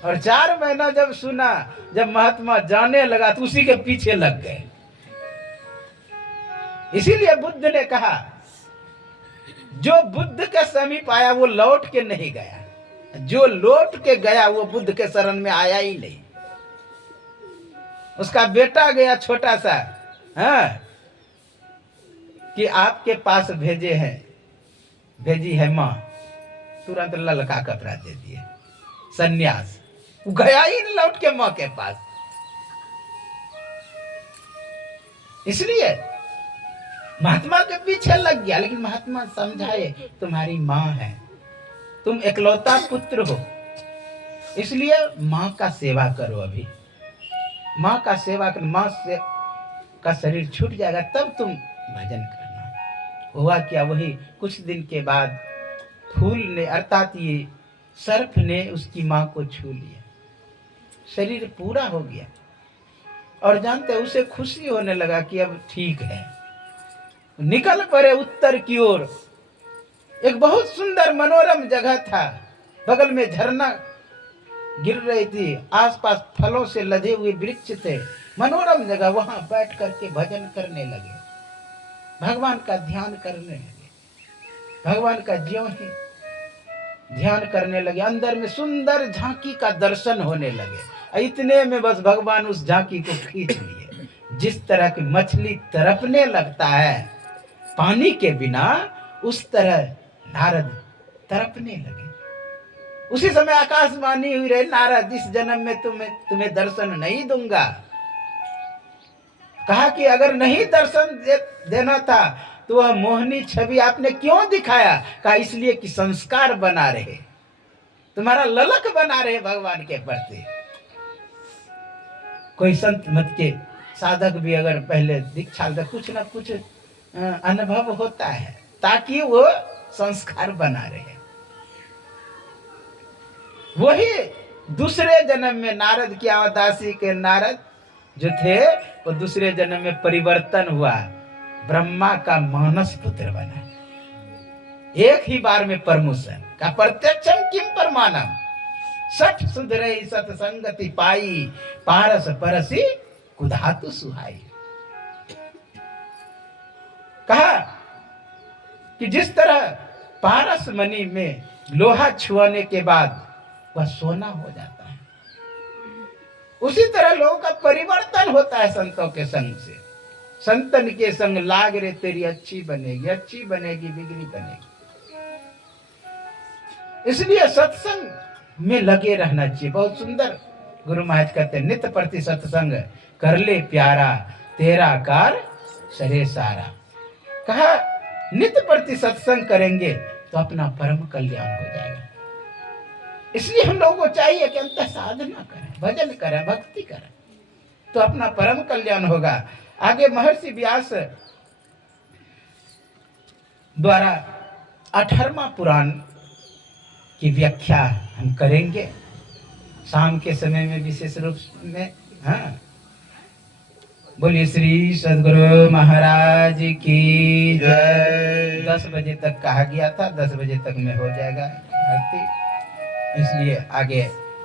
और 4 महीना जब सुना, जब महात्मा जाने लगा तो उसी के पीछे लग गए। इसीलिए बुद्ध ने कहा जो बुद्ध के समीप आया वो लौट के नहीं गया, जो लौट के गया वो बुद्ध के शरण में आया ही नहीं। उसका बेटा गया छोटा सा, हाँ, कि आपके पास भेजे हैं, भेजी है माँ, तुरंत ललका कपड़ा दे दिए, सन्यास। गया ही नहीं लौट के माँ के पास। इसलिए महात्मा के पीछे लग गया, लेकिन महात्मा समझाए तुम्हारी माँ है, तुम एकलौता पुत्र हो, इसलिए माँ का सेवा करो। अभी माँ का सेवा करो, माँ से का शरीर छूट जाएगा तब तुम भजन करना। हुआ क्या, वही कुछ दिन के बाद फूल ने अर्थात ये सर्प ने उसकी माँ को छू लिया, शरीर पूरा हो गया। और जानते उसे खुशी होने लगा कि अब ठीक है। निकल पड़े उत्तर की ओर। एक बहुत सुंदर मनोरम जगह था, बगल में झरना गिर रही थी, आसपास फलों से लदे हुए वृक्ष थे, मनोरम जगह। वहां बैठ करके भजन करने लगे, भगवान का ध्यान करने लगे, भगवान का ज्यों ही ध्यान करने लगे। अंदर में सुंदर झांकी का दर्शन होने लगे। इतने में बस भगवान उस झांकी को खींच लिए। जिस तरह की मछली तड़पने लगता है पानी के बिना, उस तरह नारद तड़पने लगे। उसी समय आकाशवाणी हुई रहे, नारद इस जन्म में तुम्हें दर्शन नहीं दूंगा। कहा कि अगर नहीं दर्शन देना था तो वह मोहनी छवि आपने क्यों दिखाया? कहा इसलिए कि संस्कार बना रहे, तुम्हारा ललक बना रहे भगवान के प्रति। कोई संत मत के साधक भी अगर पहले दीक्षा दे, कुछ ना कुछ अनुभव होता है ताकि वो संस्कार बना रहे। वही दूसरे जन्म में नारद की अवदासी के नारद जो थे, वो दूसरे जन्म में परिवर्तन हुआ, ब्रह्मा का मानस पुत्र बना। एक ही बार में प्रमोशन का। प्रत्यक्षम किम परमानम सठ सुधरे सतसंगति पाई, पारस परसी कुधातु सुहाई। कहा कि जिस तरह पारस मणि में लोहा छुआने के बाद वह सोना हो जाता है, उसी तरह लोगों का परिवर्तन होता है संतों के संग से। संतन के संग लाग रे तेरी अच्छी बनेगी, अच्छी बनेगी बिगड़ी बनेगी। इसलिए सत्संग में लगे रहना चाहिए। बहुत सुंदर गुरु महाराज कहते हैं, नित्य प्रति सत्संग कर ले प्यारा, तेरा कार सरे सारा। कहा नित्य प्रति सत्संग करेंगे तो अपना परम कल्याण हो जाएगा। इसलिए हम लोगों को चाहिए कि अंत साधना करें, भजन करें, भक्ति करें, तो अपना परम कल्याण होगा। आगे महर्षि व्यास द्वारा 18वां पुराण की व्याख्या हम करेंगे शाम के समय में, विशेष रूप में। हाँ, बोलिए श्री सद्गुरु महाराज की जय। 10 बजे तक कहा गया था, 10 बजे तक में हो जाएगा आरती। इसलिए आगे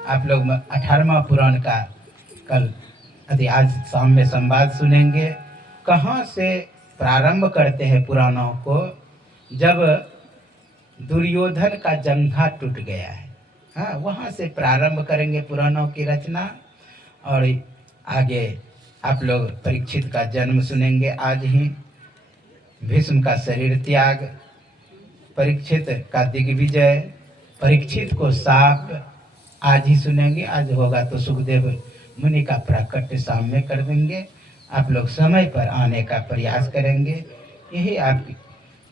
आप लोग 18वां पुराण का कल आज शाम में संवाद सुनेंगे। कहाँ से प्रारंभ करते हैं पुराणों को? जब दुर्योधन का जंघा टूट गया है, हाँ, वहाँ से प्रारंभ करेंगे पुराणों की रचना। और आगे आप लोग परीक्षित का जन्म सुनेंगे आज ही, भीष्म का शरीर त्याग, परीक्षित का दिग्विजय, परीक्षित को शाप आज ही सुनेंगे। आज होगा तो सुखदेव मुनि का प्राकट्य शाम में कर देंगे। आप लोग समय पर आने का प्रयास करेंगे। यही आप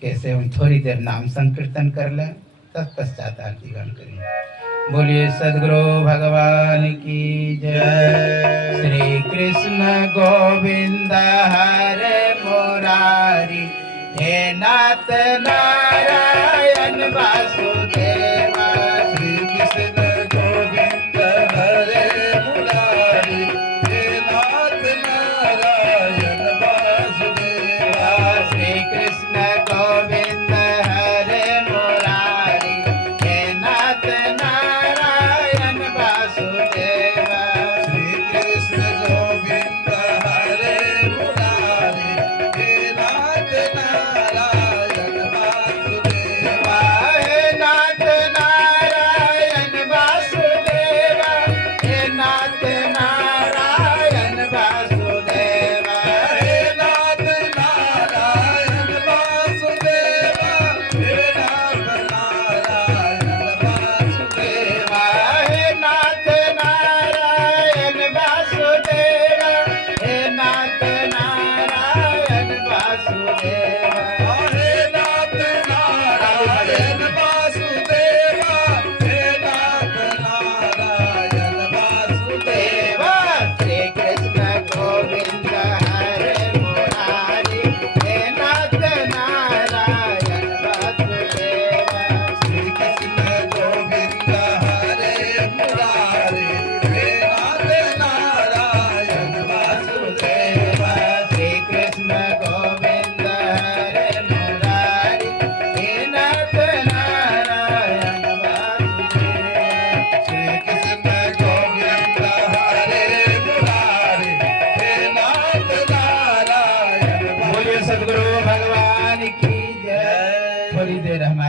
कैसे हम थोड़ी देर नाम संकीर्तन कर लें, तत्पश्चात आरती गान करेंगे। बोलिए सद्गुरु भगवान की जय। श्री कृष्ण गोविंद हरे मुरारी, हे नाथ नारायण वासुदेवा। श्री कृष्ण गोविंद हरे मुरारी, हे नाथ नारायण वासुदेवा। श्री कृष्ण गोविंद हरे मुरारी, हे नाथ नारायण वासुदेवा। श्री कृष्ण गोविंद हरे मुरारी, हे नाथ नारायण वासुदेवा।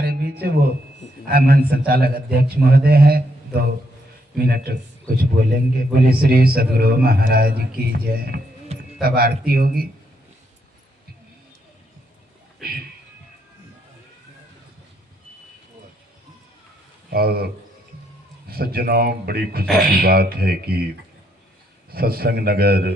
हमारे बीच वो मंच संचालक अध्यक्ष महोदय है, 2 मिनट कुछ बोलेंगे। बोले श्री सदगुरु महाराज की जय। तब आरती होगी। और सज्जनों, बड़ी खुशी की बात है कि सत्संग नगर